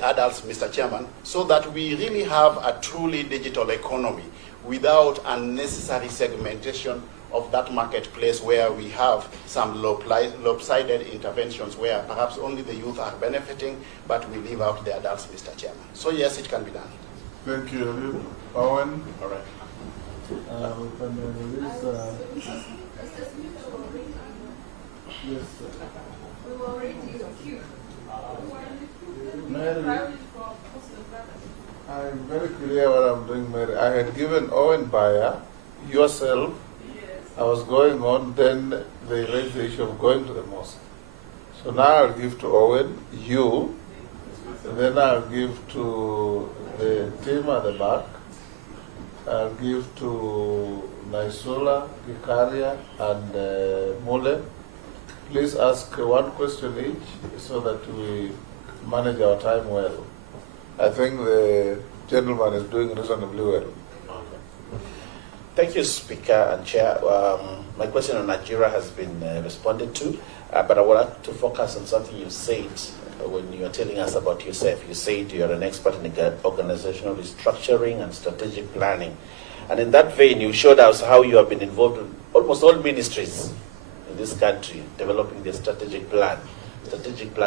adults, Mr. Chairman, so that we really have a truly digital economy without unnecessary segmentation of that marketplace where we have some lopsided interventions where perhaps only the youth are benefiting, but we leave out the adults, Mr. Chairman. So yes, it can be done. Thank you, Eliud. Owen? All right. We can release, yes, sir. Mary, I'm very clear what I'm doing, Mary. I had given Owen Bayer, yourself, I was going on, then they raised the issue of going to the mosque. So now I'll give to Owen, you, and then I'll give to the team at the back, I'll give to Naisula, Gikaria, and Mule. Please ask one question each so that we manage our time well. I think the gentleman is doing reasonably well. Thank you, Speaker and Chair. My question on Nigeria has been responded to, but I would like to focus on something you said when you were telling us about yourself. You said you're an expert in organizational restructuring and strategic planning. And in that vein, you showed us how you have been involved in almost all ministries in this country, developing the strategic plan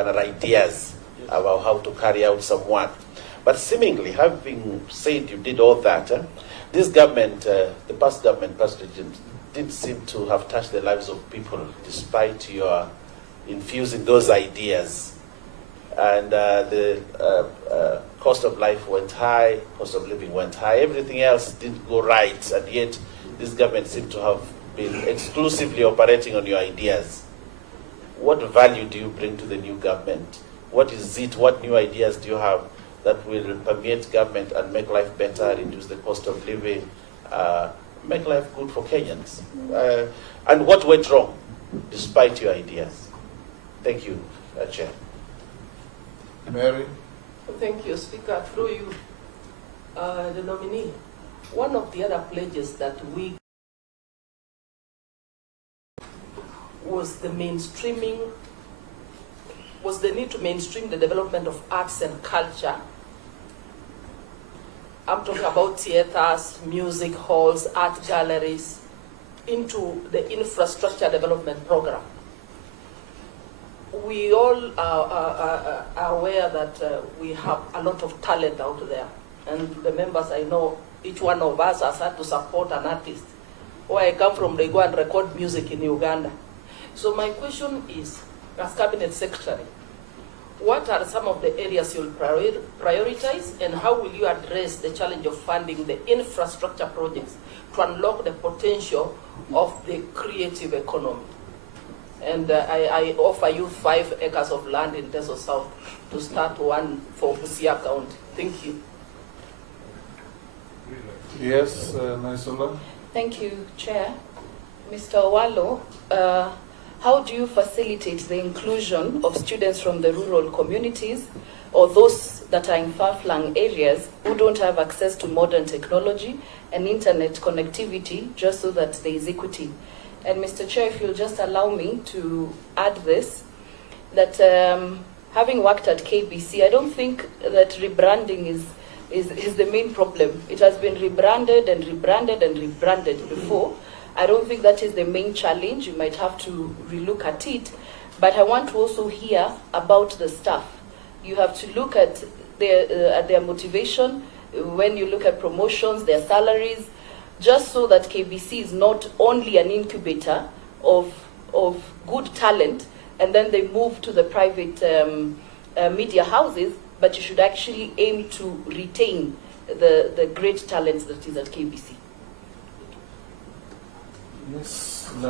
or ideas about how to carry out some work. But seemingly, having said you did all that, this government, the past government, past regime, didn't seem to have touched the lives of people despite your infusing those ideas. And the cost of life went high, cost of living went high, everything else didn't go right, and yet this government seemed to have been exclusively operating on your ideas. What value do you bring to the new government? What is it, what new ideas do you have that will permeate government and make life better, reduce the cost of living, make life good for Kenyans? And what went wrong despite your ideas? Thank you, Chair. Mary? Thank you, Speaker. Through you, the nominee. One of the other pledges that we was the mainstreaming, was the need to mainstream the development of arts and culture. I'm talking about theaters, music halls, art galleries, into the infrastructure development program. We all are aware that we have a lot of talent out there. And the members, I know, each one of us has had to support an artist. Where I come from, they go and record music in Uganda. So my question is, as Cabinet Secretary, what are some of the areas you'll prioritize, and how will you address the challenge of funding the infrastructure projects to unlock the potential of the creative economy? And I offer you 5 acres of land in Teso South to start one for Busia County. Thank you. Yes, Naisula? Thank you, Chair. Mr. Owalo, how do you facilitate the inclusion of students from the rural communities or those that are in far-flung areas who don't have access to modern technology and internet connectivity, just so that there is equity? And Mr. Chair, if you'll just allow me to add this, that having worked at KBC, I don't think that rebranding is is the main problem. It has been rebranded and rebranded and rebranded before. I don't think that is the main challenge. You might have to relook at it. But I want to also hear about the staff. You have to look at their motivation, when you look at promotions, their salaries, just so that KBC is not only an incubator of good talent, and then they move to the private media houses, but you should actually aim to retain the great talents that is at KBC. Yes, I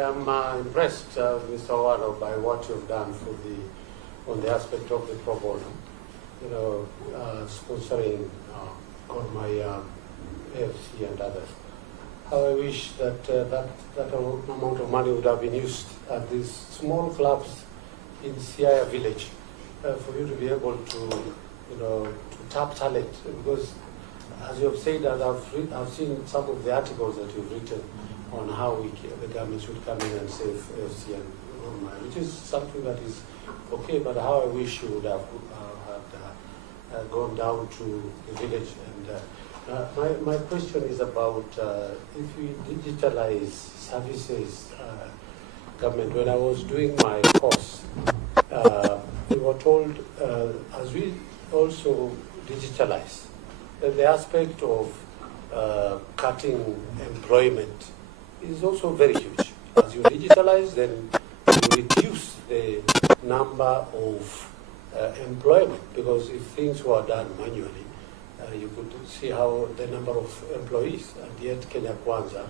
am impressed, Mr. Owalo, by what you've done on the aspect of the pro bono, sponsoring my AFC and others. How I wish that that amount of money would have been used at these small clubs in Siaya village for you to be able to tap talent, because as you have said, I've seen some of the articles that you've written on how the government should come in and save AFC and which is something that is okay, but how I wish you would have gone down to the village. And my question is about if we digitalize services, government. When I was doing my course, we were told as we also digitalize, the aspect of cutting employment is also very huge. As you digitalize, then you reduce the number of employment, because if things were done manually, you could see how the number of employees, and yet Kenya Kwanza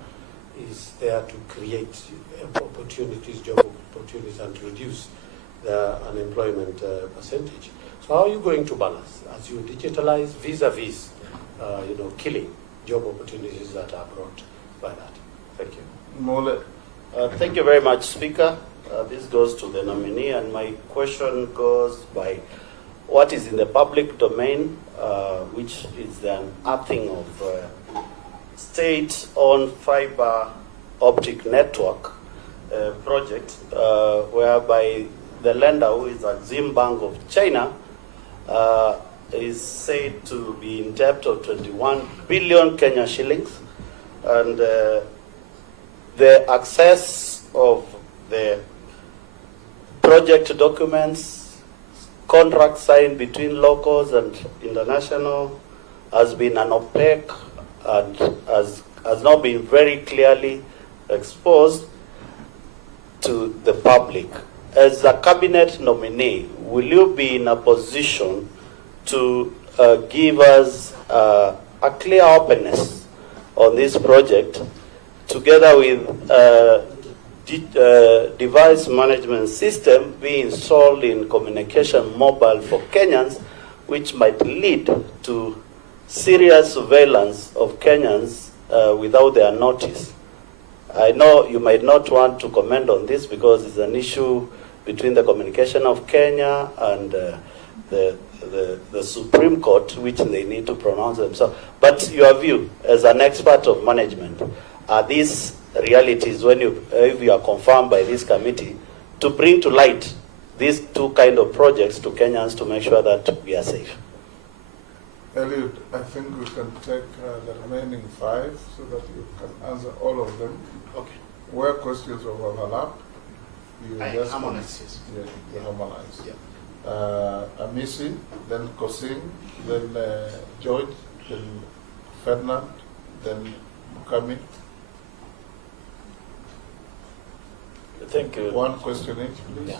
is there to create opportunities, job opportunities, and to reduce the unemployment percentage. So how are you going to balance as you digitalize vis-a-vis, killing job opportunities that are brought by that? Thank you. Mole. Thank you very much, Speaker. This goes to the nominee, and my question goes by what is in the public domain, which is the unearthing of state-owned fiber optic network project, whereby the lender, who is Exim Bank of China, is said to be in debt of 21 billion Kenya shillings, and the access of the project documents, contract signed between locals and international, has been an opaque and has not been very clearly exposed to the public. As a cabinet nominee, will you be in a position to give us a clear openness on this project, together with device management system being installed in communication mobile for Kenyans, which might lead to serious surveillance of Kenyans without their notice? I know you might not want to comment on this because it's an issue between the Communication of Kenya and the Supreme Court, which they need to pronounce themselves. But your view as an expert of management, are these realities, if you are confirmed by this committee, to bring to light these two kind of projects to Kenyans to make sure that we are safe? Eliud, I think we can take the remaining 5 so that you can answer all of them. Okay. Where questions overlap, you just harmonize. Yeah, you harmonize. Yeah. Amisi, then Kosing, then George, then Ferdinand, then Mukami. Thank you. One question each, please.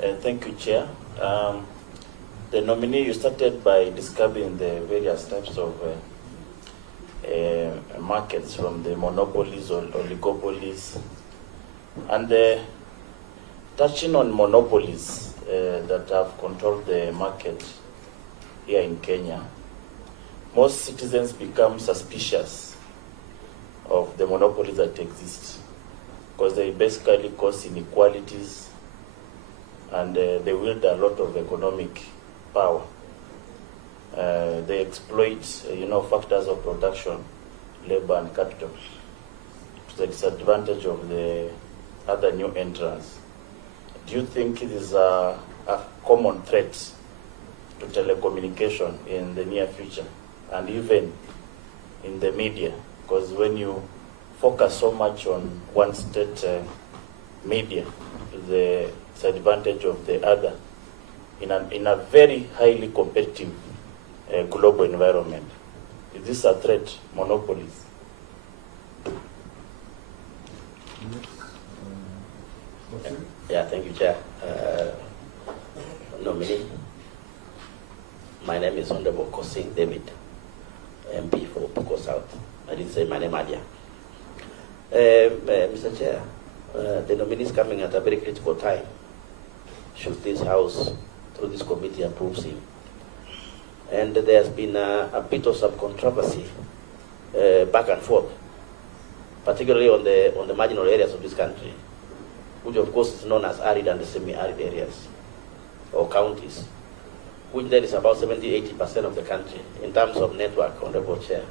Yeah. Thank you, Chair. The nominee, you started by describing the various types of markets, from the monopolies or oligopolies. And touching on monopolies that have controlled the market here in Kenya, most citizens become suspicious of the monopolies that exist, because they basically cause inequalities, and they wield a lot of economic power. They exploit, factors of production, labor and capital, to the disadvantage of the other new entrants. Do you think it is a common threat to telecommunication in the near future, and even in the media, because when you focus so much on one state media, the disadvantage of the other, in a very highly competitive global environment. Is this a threat, monopolies? Yeah, thank you, Chair. Nominee, my name is Honorable Kosing David, MP for Poko South. I didn't say my name earlier. Mr. Chair, the nominee is coming at a very critical time. Should this House, through this committee, approves him? And there's been a bit of some controversy back and forth, particularly on the marginal areas of this country, which of course is known as arid and semi-arid areas or counties, which there is about 70-80% of the country in terms of network, Honorable Chair,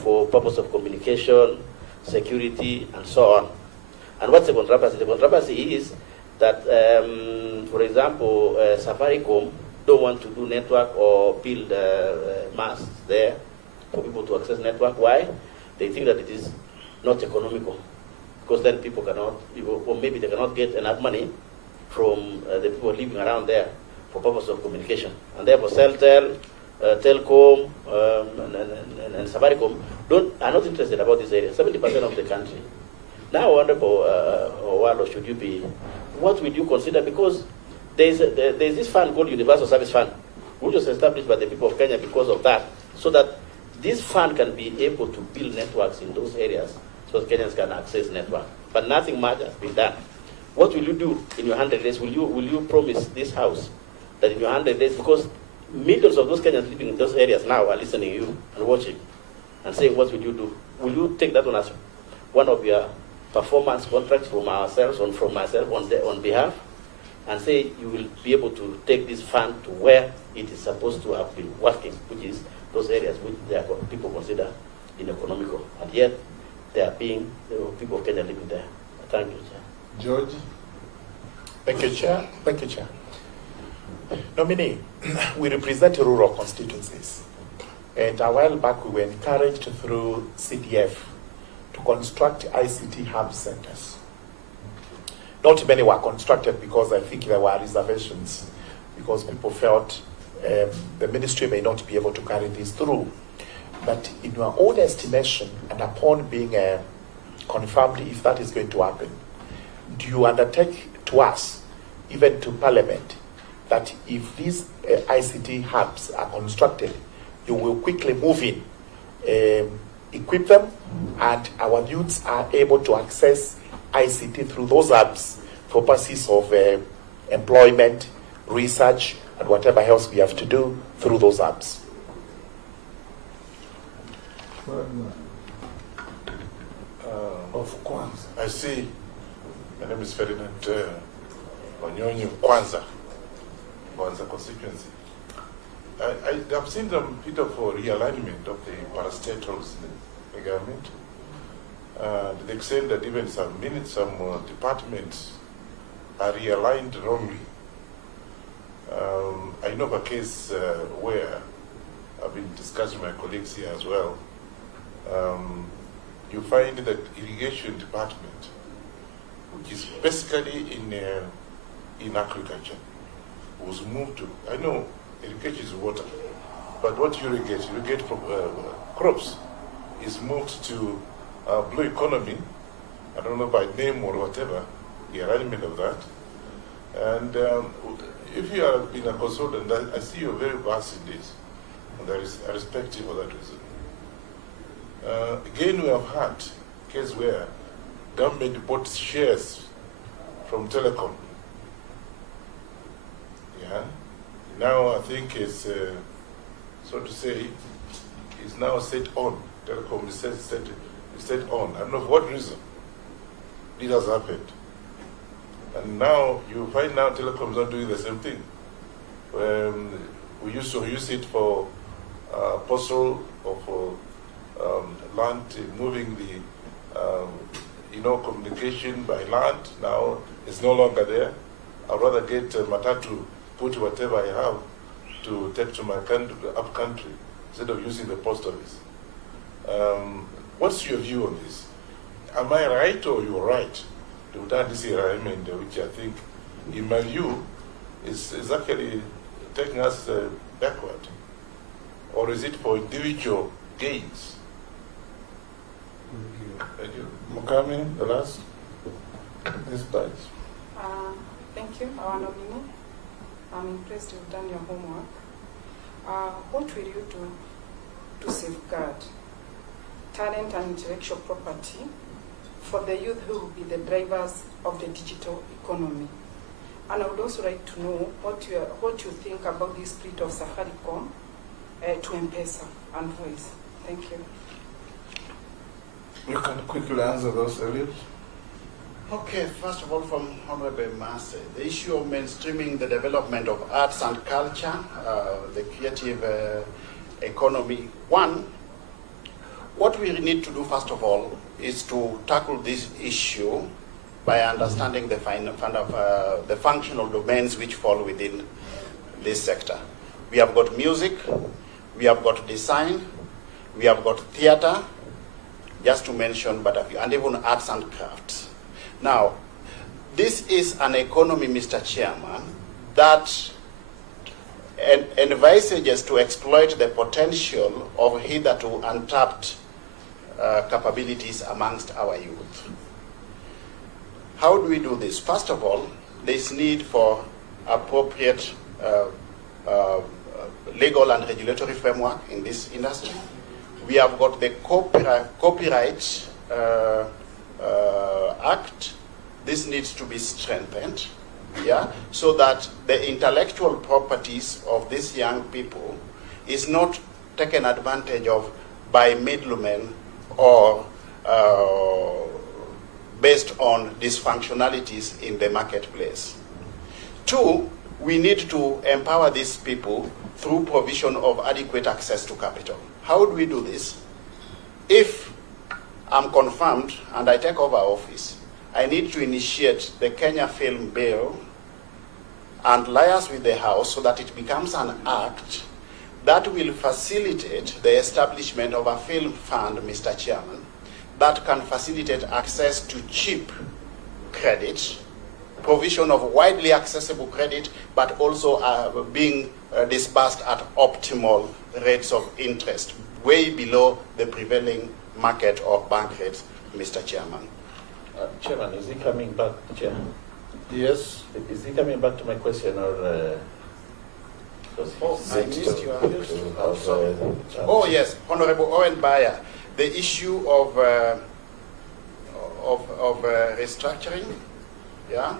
for purpose of communication, security, and so on. And what's the controversy? The controversy is that, for example, Safaricom don't want to do network or build masts there for people to access network. Why? They think that it is not economical, because then people cannot, or maybe they cannot get enough money from the people living around there for purpose of communication. And therefore Celtel, Telcom, and Safaricom are not interested about this area, 70% of the country. Now, Honorable Owalo, should you be, what will you consider? Because there's this fund called Universal Service Fund, which was established by the people of Kenya because of that, so that this fund can be able to build networks in those areas so that Kenyans can access network. But nothing much has been done. What will you do in your 100 days? Will you promise this House that in your 100 days, because millions of those Kenyans living in those areas now are listening to you and watching and saying, what will you do? Will you take that on as one of your performance contracts from ourselves, from myself on behalf, and say you will be able to take this fund to where it is supposed to have been working, which is those areas which people consider uneconomical, and yet there are people of Kenya living there. Thank you, Chair. George? Thank you, Chair. Thank you, Chair. Nominee, we represent rural constituencies, and a while back we were encouraged through CDF to construct ICT hub centers. Not many were constructed because I think there were reservations, because people felt the ministry may not be able to carry this through. But in your own estimation, and upon being confirmed if that is going to happen, do you undertake to us, even to Parliament, that if these ICT hubs are constructed, you will quickly move in, equip them, and our youths are able to access ICT through those hubs for purposes of employment, research, and whatever else we have to do through those hubs? Of course, I see. My name is Ferdinand Wanyonyi Kwanza constituency. I have seen some bit of a realignment of the parastatals in the government, to the extent that even some departments are realigned wrongly. I know of a case where I've been discussing with my colleagues here as well. You find that irrigation department, which is basically in agriculture, was moved to, I know irrigation is water, but what you irrigate from crops, is moved to blue economy. I don't know by name or whatever, the alignment of that. And if you have been a consultant, I see you're very vast in this, and I respect you for that reason. Again, we have had a case where government bought shares from telecom. Yeah. Now I think it's, so to say, is now set on. Telecom is set on. I don't know for what reason this has happened. And now you find now telecom is not doing the same thing. We used to use it for postal or for land, moving the communication by land. Now it's no longer there. I'd rather get Matatu put whatever I have to take to my country, up country, instead of using the post office. What's your view on this? Am I right or you're right? Which I think, in my view, is actually taking us backward. Or is it for individual gains? Thank you. Mukami, the last. This batch. Thank you, our nominee. I'm impressed you've done your homework. What will you do to safeguard talent and intellectual property for the youth who will be the drivers of the digital economy? And I would also like to know what you think about the split of Safaricom to M-Pesa and Voice. Thank you. You can quickly answer those, Eliud. Okay, first of all, from Honorable Massey, the issue of mainstreaming the development of arts and culture, the creative economy. One, what we need to do, first of all, is to tackle this issue by understanding the functional domains which fall within this sector. We have got music, we have got design, we have got theater, just to mention but a few, and even arts and crafts. Now, this is an economy, Mr. Chairman, that envisages to exploit the potential of hitherto untapped capabilities amongst our youth. How do we do this? First of all, there is need for appropriate legal and regulatory framework in this industry. We have got the Copyright Act. This needs to be strengthened, so that the intellectual properties of these young people is not taken advantage of by middlemen or based on dysfunctionalities in the marketplace. Two, we need to empower these people through provision of adequate access to capital. How do we do this? If I'm confirmed and I take over office, I need to initiate the Kenya Film Bill and liaise with the House so that it becomes an act that will facilitate the establishment of a film fund, Mr. Chairman, that can facilitate access to cheap credit, provision of widely accessible credit, but also being disbursed at optimal rates of interest, way below the prevailing market or bank rates, Mr. Chairman. Chairman, is he coming back, Chair? Yes. Is he coming back to my question or? I missed your Oh yes, Honorable Owen Bayer, the issue of restructuring, yeah.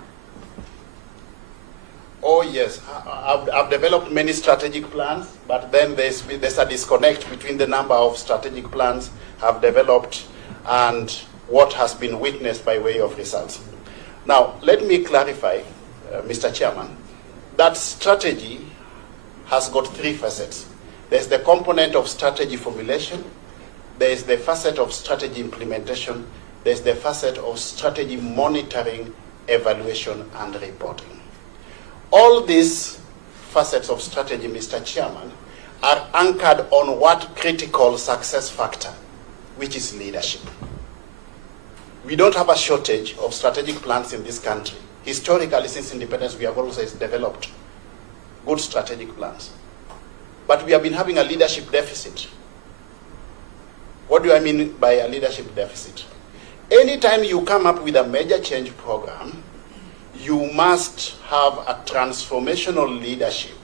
Oh yes, I've developed many strategic plans, but then there's a disconnect between the number of strategic plans I've developed and what has been witnessed by way of results. Now, let me clarify, Mr. Chairman, that strategy has got three facets. There's the component of strategy formulation, there's the facet of strategy implementation, there's the facet of strategy monitoring, evaluation, and reporting. All these facets of strategy, Mr. Chairman, are anchored on what critical success factor, which is leadership. We don't have a shortage of strategic plans in this country. Historically, since independence, we have always developed good strategic plans. But we have been having a leadership deficit. What do I mean by a leadership deficit? Anytime you come up with a major change program, you must have a transformational leadership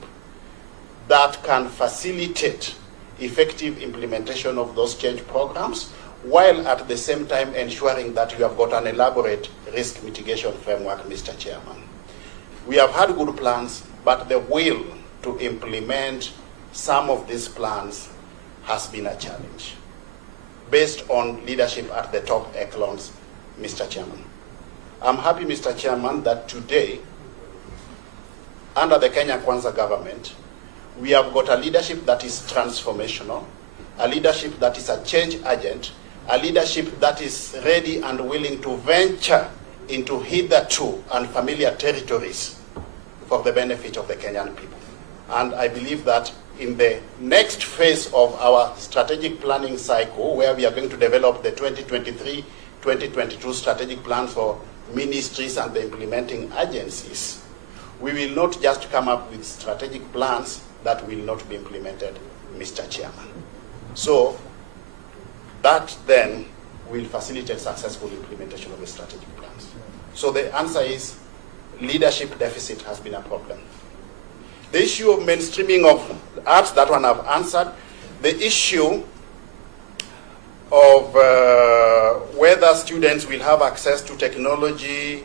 that can facilitate effective implementation of those change programs, while at the same time ensuring that you have got an elaborate risk mitigation framework, Mr. Chairman. We have had good plans, but the will to implement some of these plans has been a challenge, based on leadership at the top echelons, Mr. Chairman. I'm happy, Mr. Chairman, that today, under the Kenya Kwanza government, we have got a leadership that is transformational, a leadership that is a change agent, a leadership that is ready and willing to venture into hitherto unfamiliar territories for the benefit of the Kenyan people. And I believe that in the next phase of our strategic planning cycle, where we are going to develop the 2023-2022 strategic plan for ministries and the implementing agencies, we will not just come up with strategic plans that will not be implemented, Mr. Chairman. So that then will facilitate successful implementation of the strategic plans. So the answer is leadership deficit has been a problem. The issue of mainstreaming of arts, that one I've answered. The issue of whether students will have access to technology,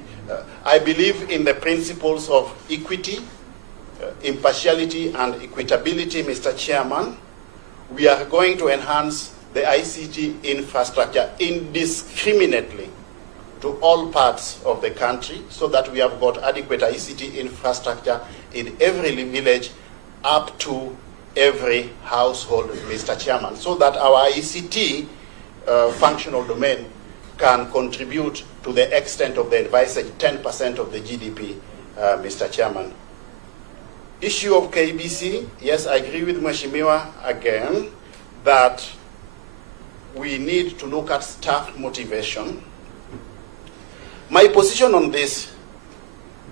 I believe in the principles of equity, impartiality, and equitability, Mr. Chairman. We are going to enhance the ICT infrastructure indiscriminately to all parts of the country so that we have got adequate ICT infrastructure in every village up to every household, Mr. Chairman, so that our ICT functional domain can contribute to the extent of the advised 10% of the GDP, Mr. Chairman. Issue of KBC, yes, I agree with Mheshimiwa again that we need to look at staff motivation. My position on this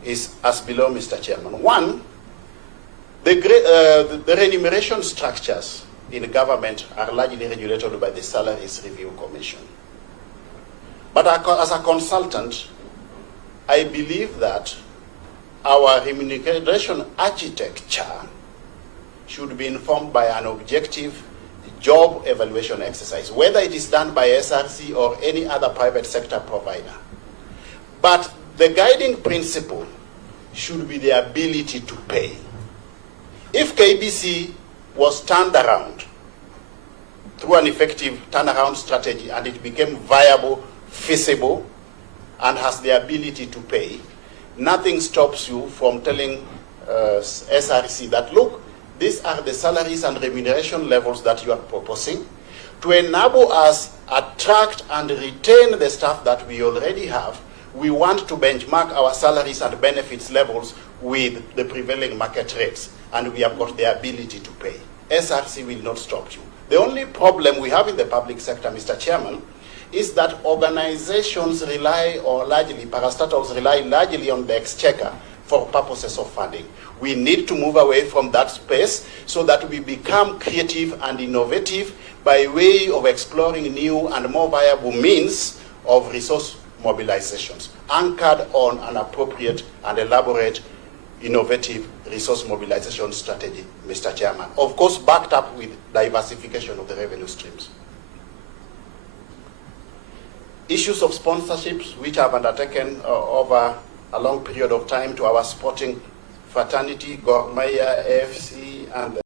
is as below, Mr. Chairman. One, the remuneration structures in government are largely regulated by the Salaries Review Commission. But as a consultant, I believe that our remuneration architecture should be informed by an objective job evaluation exercise, whether it is done by SRC or any other private sector provider. But the guiding principle should be the ability to pay. If KBC was turned around through an effective turnaround strategy and it became viable, feasible, and has the ability to pay, nothing stops you from telling SRC that, look, these are the salaries and remuneration levels that you are proposing to enable us attract and retain the staff that we already have. We want to benchmark our salaries and benefits levels with the prevailing market rates, and we have got the ability to pay. SRC will not stop you. The only problem we have in the public sector, Mr. Chairman, is that organizations rely, or largely, parastatals rely largely on the exchequer for purposes of funding. We need to move away from that space so that we become creative and innovative by way of exploring new and more viable means of resource mobilizations, anchored on an appropriate and elaborate, innovative resource mobilization strategy, Mr. Chairman. Of course, backed up with diversification of the revenue streams. Issues of sponsorships, which I've undertaken over a long period of time to our sporting fraternity, Gor Mahia, AFC, and the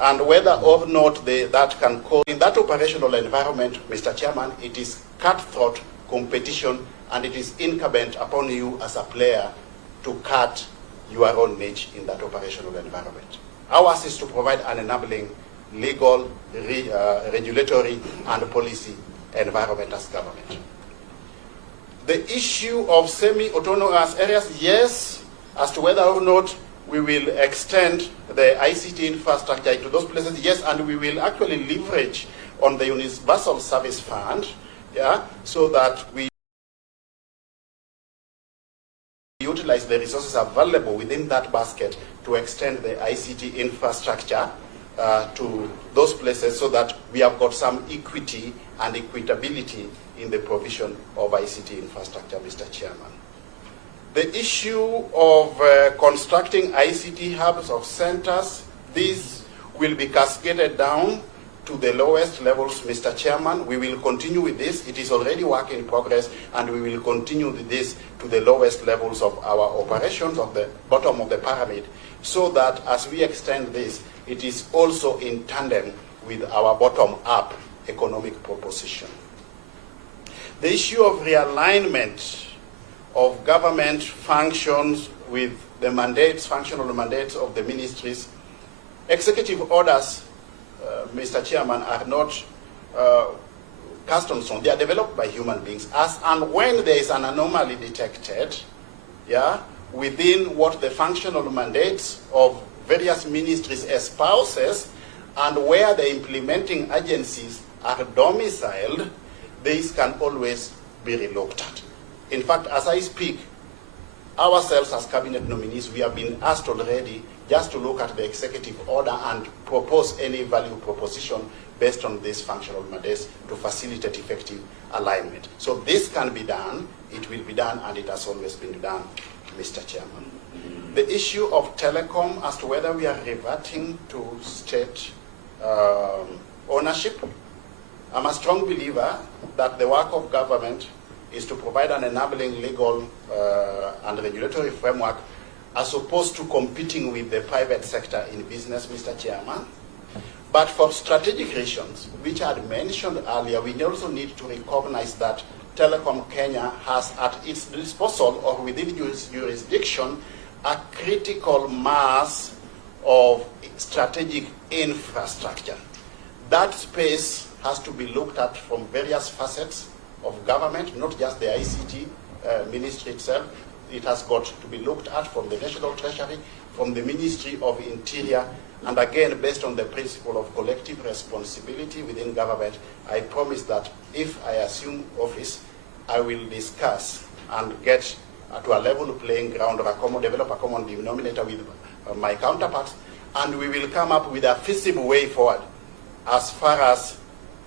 and whether or not that can cause, in that operational environment, Mr. Chairman, it is cutthroat competition, and it is incumbent upon you as a player to cut your own niche in that operational environment. Ours is to provide an enabling legal, regulatory, and policy environment as government. The issue of semi-autonomous areas, yes, as to whether or not we will extend the ICT infrastructure to those places, yes, and we will actually leverage on the Universal Service Fund, yeah, so that we utilize the resources available within that basket to extend the ICT infrastructure to those places, so that we have got some equity and equitability in the provision of ICT infrastructure, Mr. Chairman. The issue of constructing ICT hubs of centers, these will be cascaded down to the lowest levels, Mr. Chairman. We will continue with this. It is already work in progress, and we will continue with this to the lowest levels of our operations, of the bottom of the pyramid, so that as we extend this, it is also in tandem with our bottom-up economic proposition. The issue of realignment of government functions with the mandates, functional mandates of the ministries. Executive orders, Mr. Chairman, are not cast on stone. They are developed by human beings. As and when there is an anomaly detected, yeah, within what the functional mandates of various ministries espouses, and where the implementing agencies are domiciled, these can always be relooked at. In fact, as I speak, ourselves as cabinet nominees, we have been asked already just to look at the executive order and propose any value proposition based on these functional mandates to facilitate effective alignment. So this can be done, it will be done, and it has always been done, Mr. Chairman. The issue of telecom, as to whether we are reverting to state ownership, I'm a strong believer that the work of government is to provide an enabling legal and regulatory framework, as opposed to competing with the private sector in business, Mr. Chairman. But for strategic reasons, which I had mentioned earlier, we also need to recognize that Telecom Kenya has at its disposal, or within its jurisdiction, a critical mass of strategic infrastructure. That space has to be looked at from various facets of government, not just the ICT ministry itself. It has got to be looked at from the National Treasury, from the Ministry of Interior, and again, based on the principle of collective responsibility within government, I promise that if I assume office, I will discuss and get to a level playing ground, or develop a common denominator with my counterparts, and we will come up with a feasible way forward as far as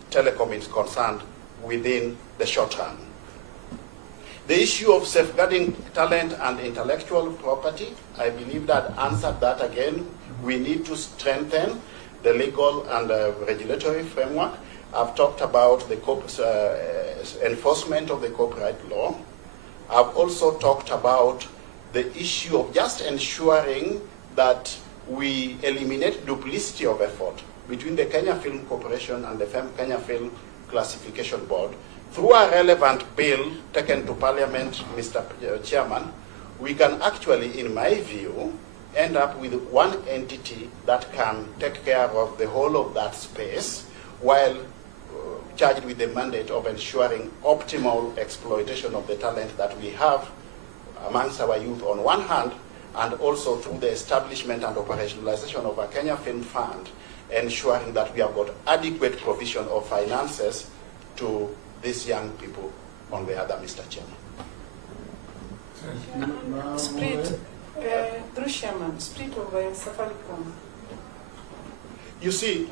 telecom is concerned within the short run. The issue of safeguarding talent and intellectual property, I believe that answered that again. We need to strengthen the legal and regulatory framework. I've talked about the enforcement of the copyright law. I've also talked about the issue of just ensuring that we eliminate duplicity of effort between the Kenya Film Corporation and the Kenya Film Classification Board. Through a relevant bill taken to Parliament, Mr. Chairman, we can actually, in my view, end up with one entity that can take care of the whole of that space, while charged with the mandate of ensuring optimal exploitation of the talent that we have amongst our youth on one hand, and also through the establishment and operationalization of a Kenya Film Fund, ensuring that we have got adequate provision of finances to these young people on the other, Mr. Chairman. Split, through Chairman, split of Safaricom. You see,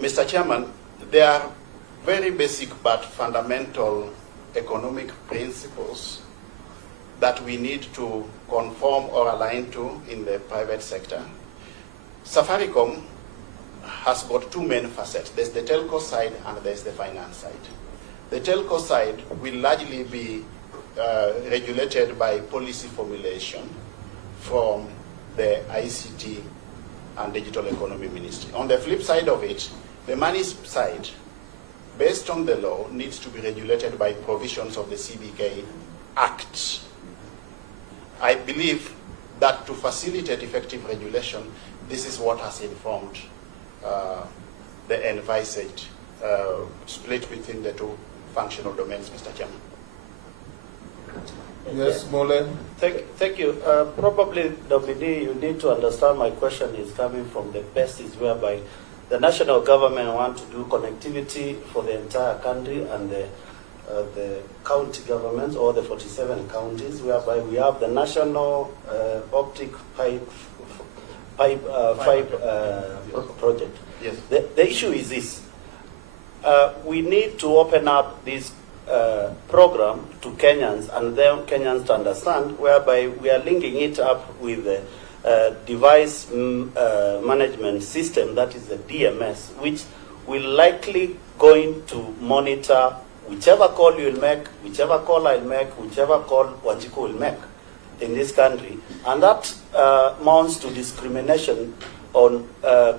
Mr. Chairman, there are very basic but fundamental economic principles that we need to conform or align to in the private sector. Safaricom has got two main facets. There's the telco side and there's the finance side. The telco side will largely be regulated by policy formulation from the ICT and Digital Economy Ministry. On the flip side of it, the money side, based on the law, needs to be regulated by provisions of the CBK Act. I believe that to facilitate effective regulation, this is what has informed the envisaged split between the two functional domains, Mr. Chairman. Yes, Mole. Thank you. Probably, Nominee, you need to understand my question is coming from the basis whereby the national government want to do connectivity for the entire country, and the county governments, or the 47 counties, whereby we have the national optic pipe project. Yes. The issue is this. We need to open up this program to Kenyans, and then Kenyans to understand, whereby we are linking it up with the device management system, that is the DMS, which will likely going to monitor whichever call you'll make, whichever call I'll make, whichever call Wanjiku will make in this country. And that amounts to discrimination on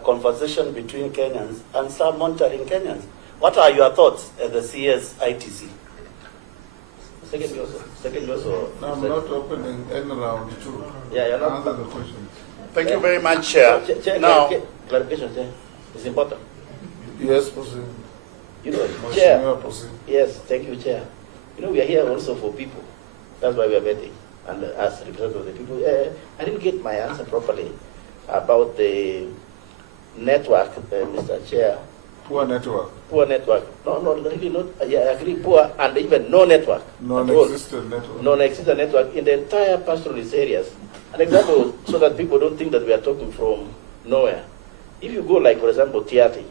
conversation between Kenyans and start monitoring Kenyans. What are your thoughts at the CS-ITC? Second also. No, I'm not opening any round two. Yeah, you're not. Answer the question. Thank you very much, Chair. Now, clarification, Chair. It's important. Yes, proceed. You know, Chair. Proceed. Yes, thank you, Chair. You know, we are here also for people. That's why we are vetting. And as representative of the people, I didn't get my answer properly about the network, Mr. Chair. Poor network. Poor network. No, really not. Yeah, I agree. Poor and even no network. Non-existent network. Non-existent network in the entire pastoralist areas. An example, so that people don't think that we are talking from nowhere. If you go, like, for example, Tiati,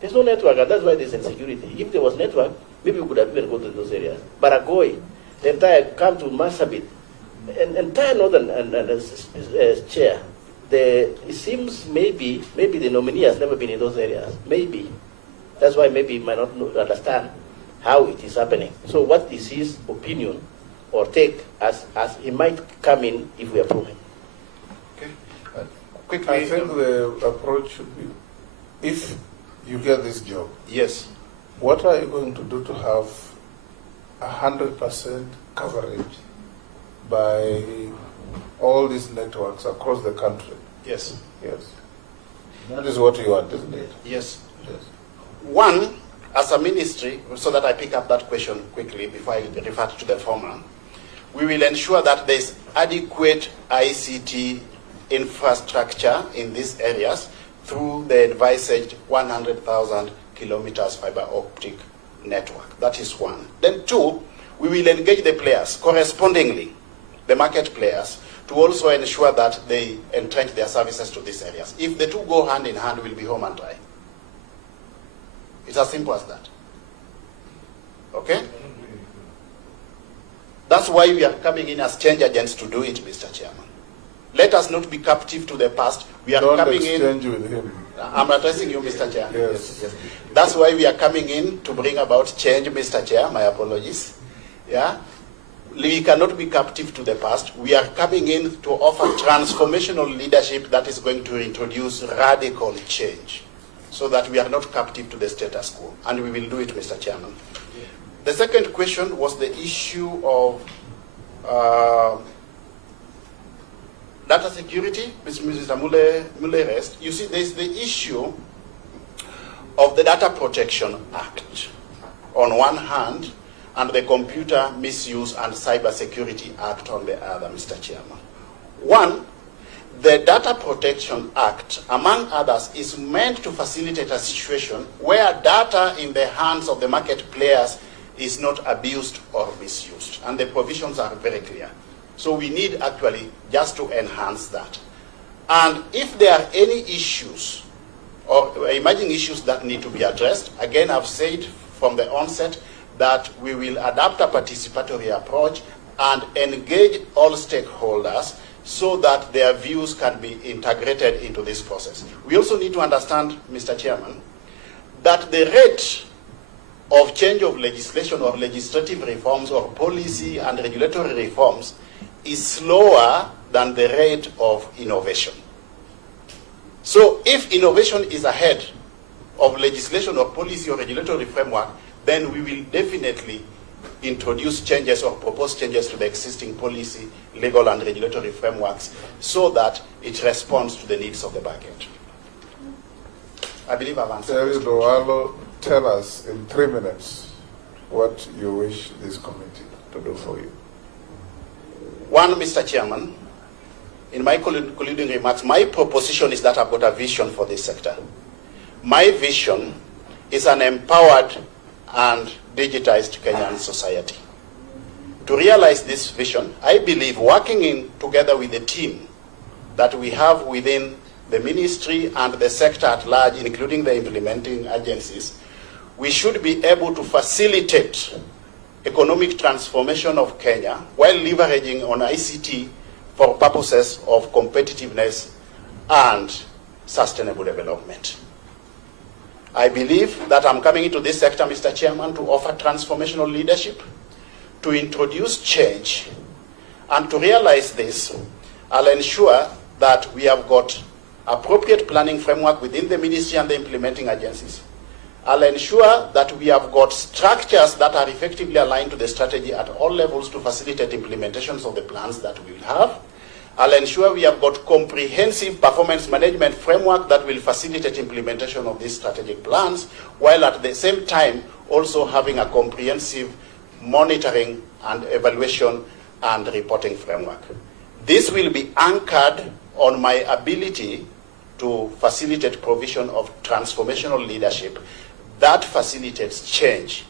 there's no network, and that's why there's insecurity. If there was network, maybe we could have even gone to those areas. Baragoi, the entire, come to Marsabit, and entire northern chair. It seems maybe the nominee has never been in those areas. Maybe. That's why maybe he might not understand how it is happening. So what is his opinion or take as he might come in if we approve him? Okay. Quickly. I think the approach should be, if you get this job, yes, what are you going to do to have 100% coverage by all these networks across the country? Yes. Yes. That is what you want, isn't it? Yes. Yes. One, as a ministry, so that I pick up that question quickly before I refer to the former, we will ensure that there is adequate ICT infrastructure in these areas through the advised 100,000 kilometers fiber optic network. That is one. Then two, we will engage the players correspondingly, the market players, to also ensure that they entrench their services to these areas. If the two go hand in hand, we'll be home and dry. It's as simple as that. Okay? That's why we are coming in as change agents to do it, Mr. Chairman. Let us not be captive to the past. We are coming in. Don't exchange with him. I'm addressing you, Mr. Chair. Yes. That's why we are coming in to bring about change, Mr. Chair. My apologies. Yeah? We cannot be captive to the past. We are coming in to offer transformational leadership that is going to introduce radical change so that we are not captive to the status quo. And we will do it, Mr. Chairman. The second question was the issue of data security, which Mr. Mule raised. You see, there is the issue of the Data Protection Act on one hand, and the Computer Misuse and Cyber Security Act on the other, Mr. Chairman. One, the Data Protection Act, among others, is meant to facilitate a situation where data in the hands of the market players is not abused or misused. And the provisions are very clear. So we need actually just to enhance that. And if there are any issues or emerging issues that need to be addressed, again, I've said from the onset that we will adapt a participatory approach and engage all stakeholders so that their views can be integrated into this process. We also need to understand, Mr. Chairman, that the rate of change of legislation or legislative reforms or policy and regulatory reforms is slower than the rate of innovation. So So if innovation is ahead of legislation or policy or regulatory framework, then we will definitely introduce changes or propose changes to the existing policy, legal and regulatory frameworks so that it responds to the needs of the market. I believe I've answered. Eliud Owalo, tell us in 3 minutes what you wish this committee to do for you. One, Mr. Chairman, in my concluding remarks, my proposition is that I've got a vision for this sector. My vision is an empowered and digitized Kenyan society. To realize this vision, I believe working together with the team that we have within the ministry and the sector at large, including the implementing agencies, we should be able to facilitate economic transformation of Kenya while leveraging on ICT for purposes of competitiveness and sustainable development. I believe that I'm coming into this sector, Mr. Chairman, to offer transformational leadership, to introduce change, and to realize this, I'll ensure that we have got appropriate planning framework within the ministry and the implementing agencies. I'll ensure that we have got structures that are effectively aligned to the strategy at all levels to facilitate implementations of the plans that we will have. I'll ensure we have got comprehensive performance management framework that will facilitate implementation of these strategic plans, while at the same time also having a comprehensive monitoring and evaluation and reporting framework. This will be anchored on my ability to facilitate provision of transformational leadership that facilitates change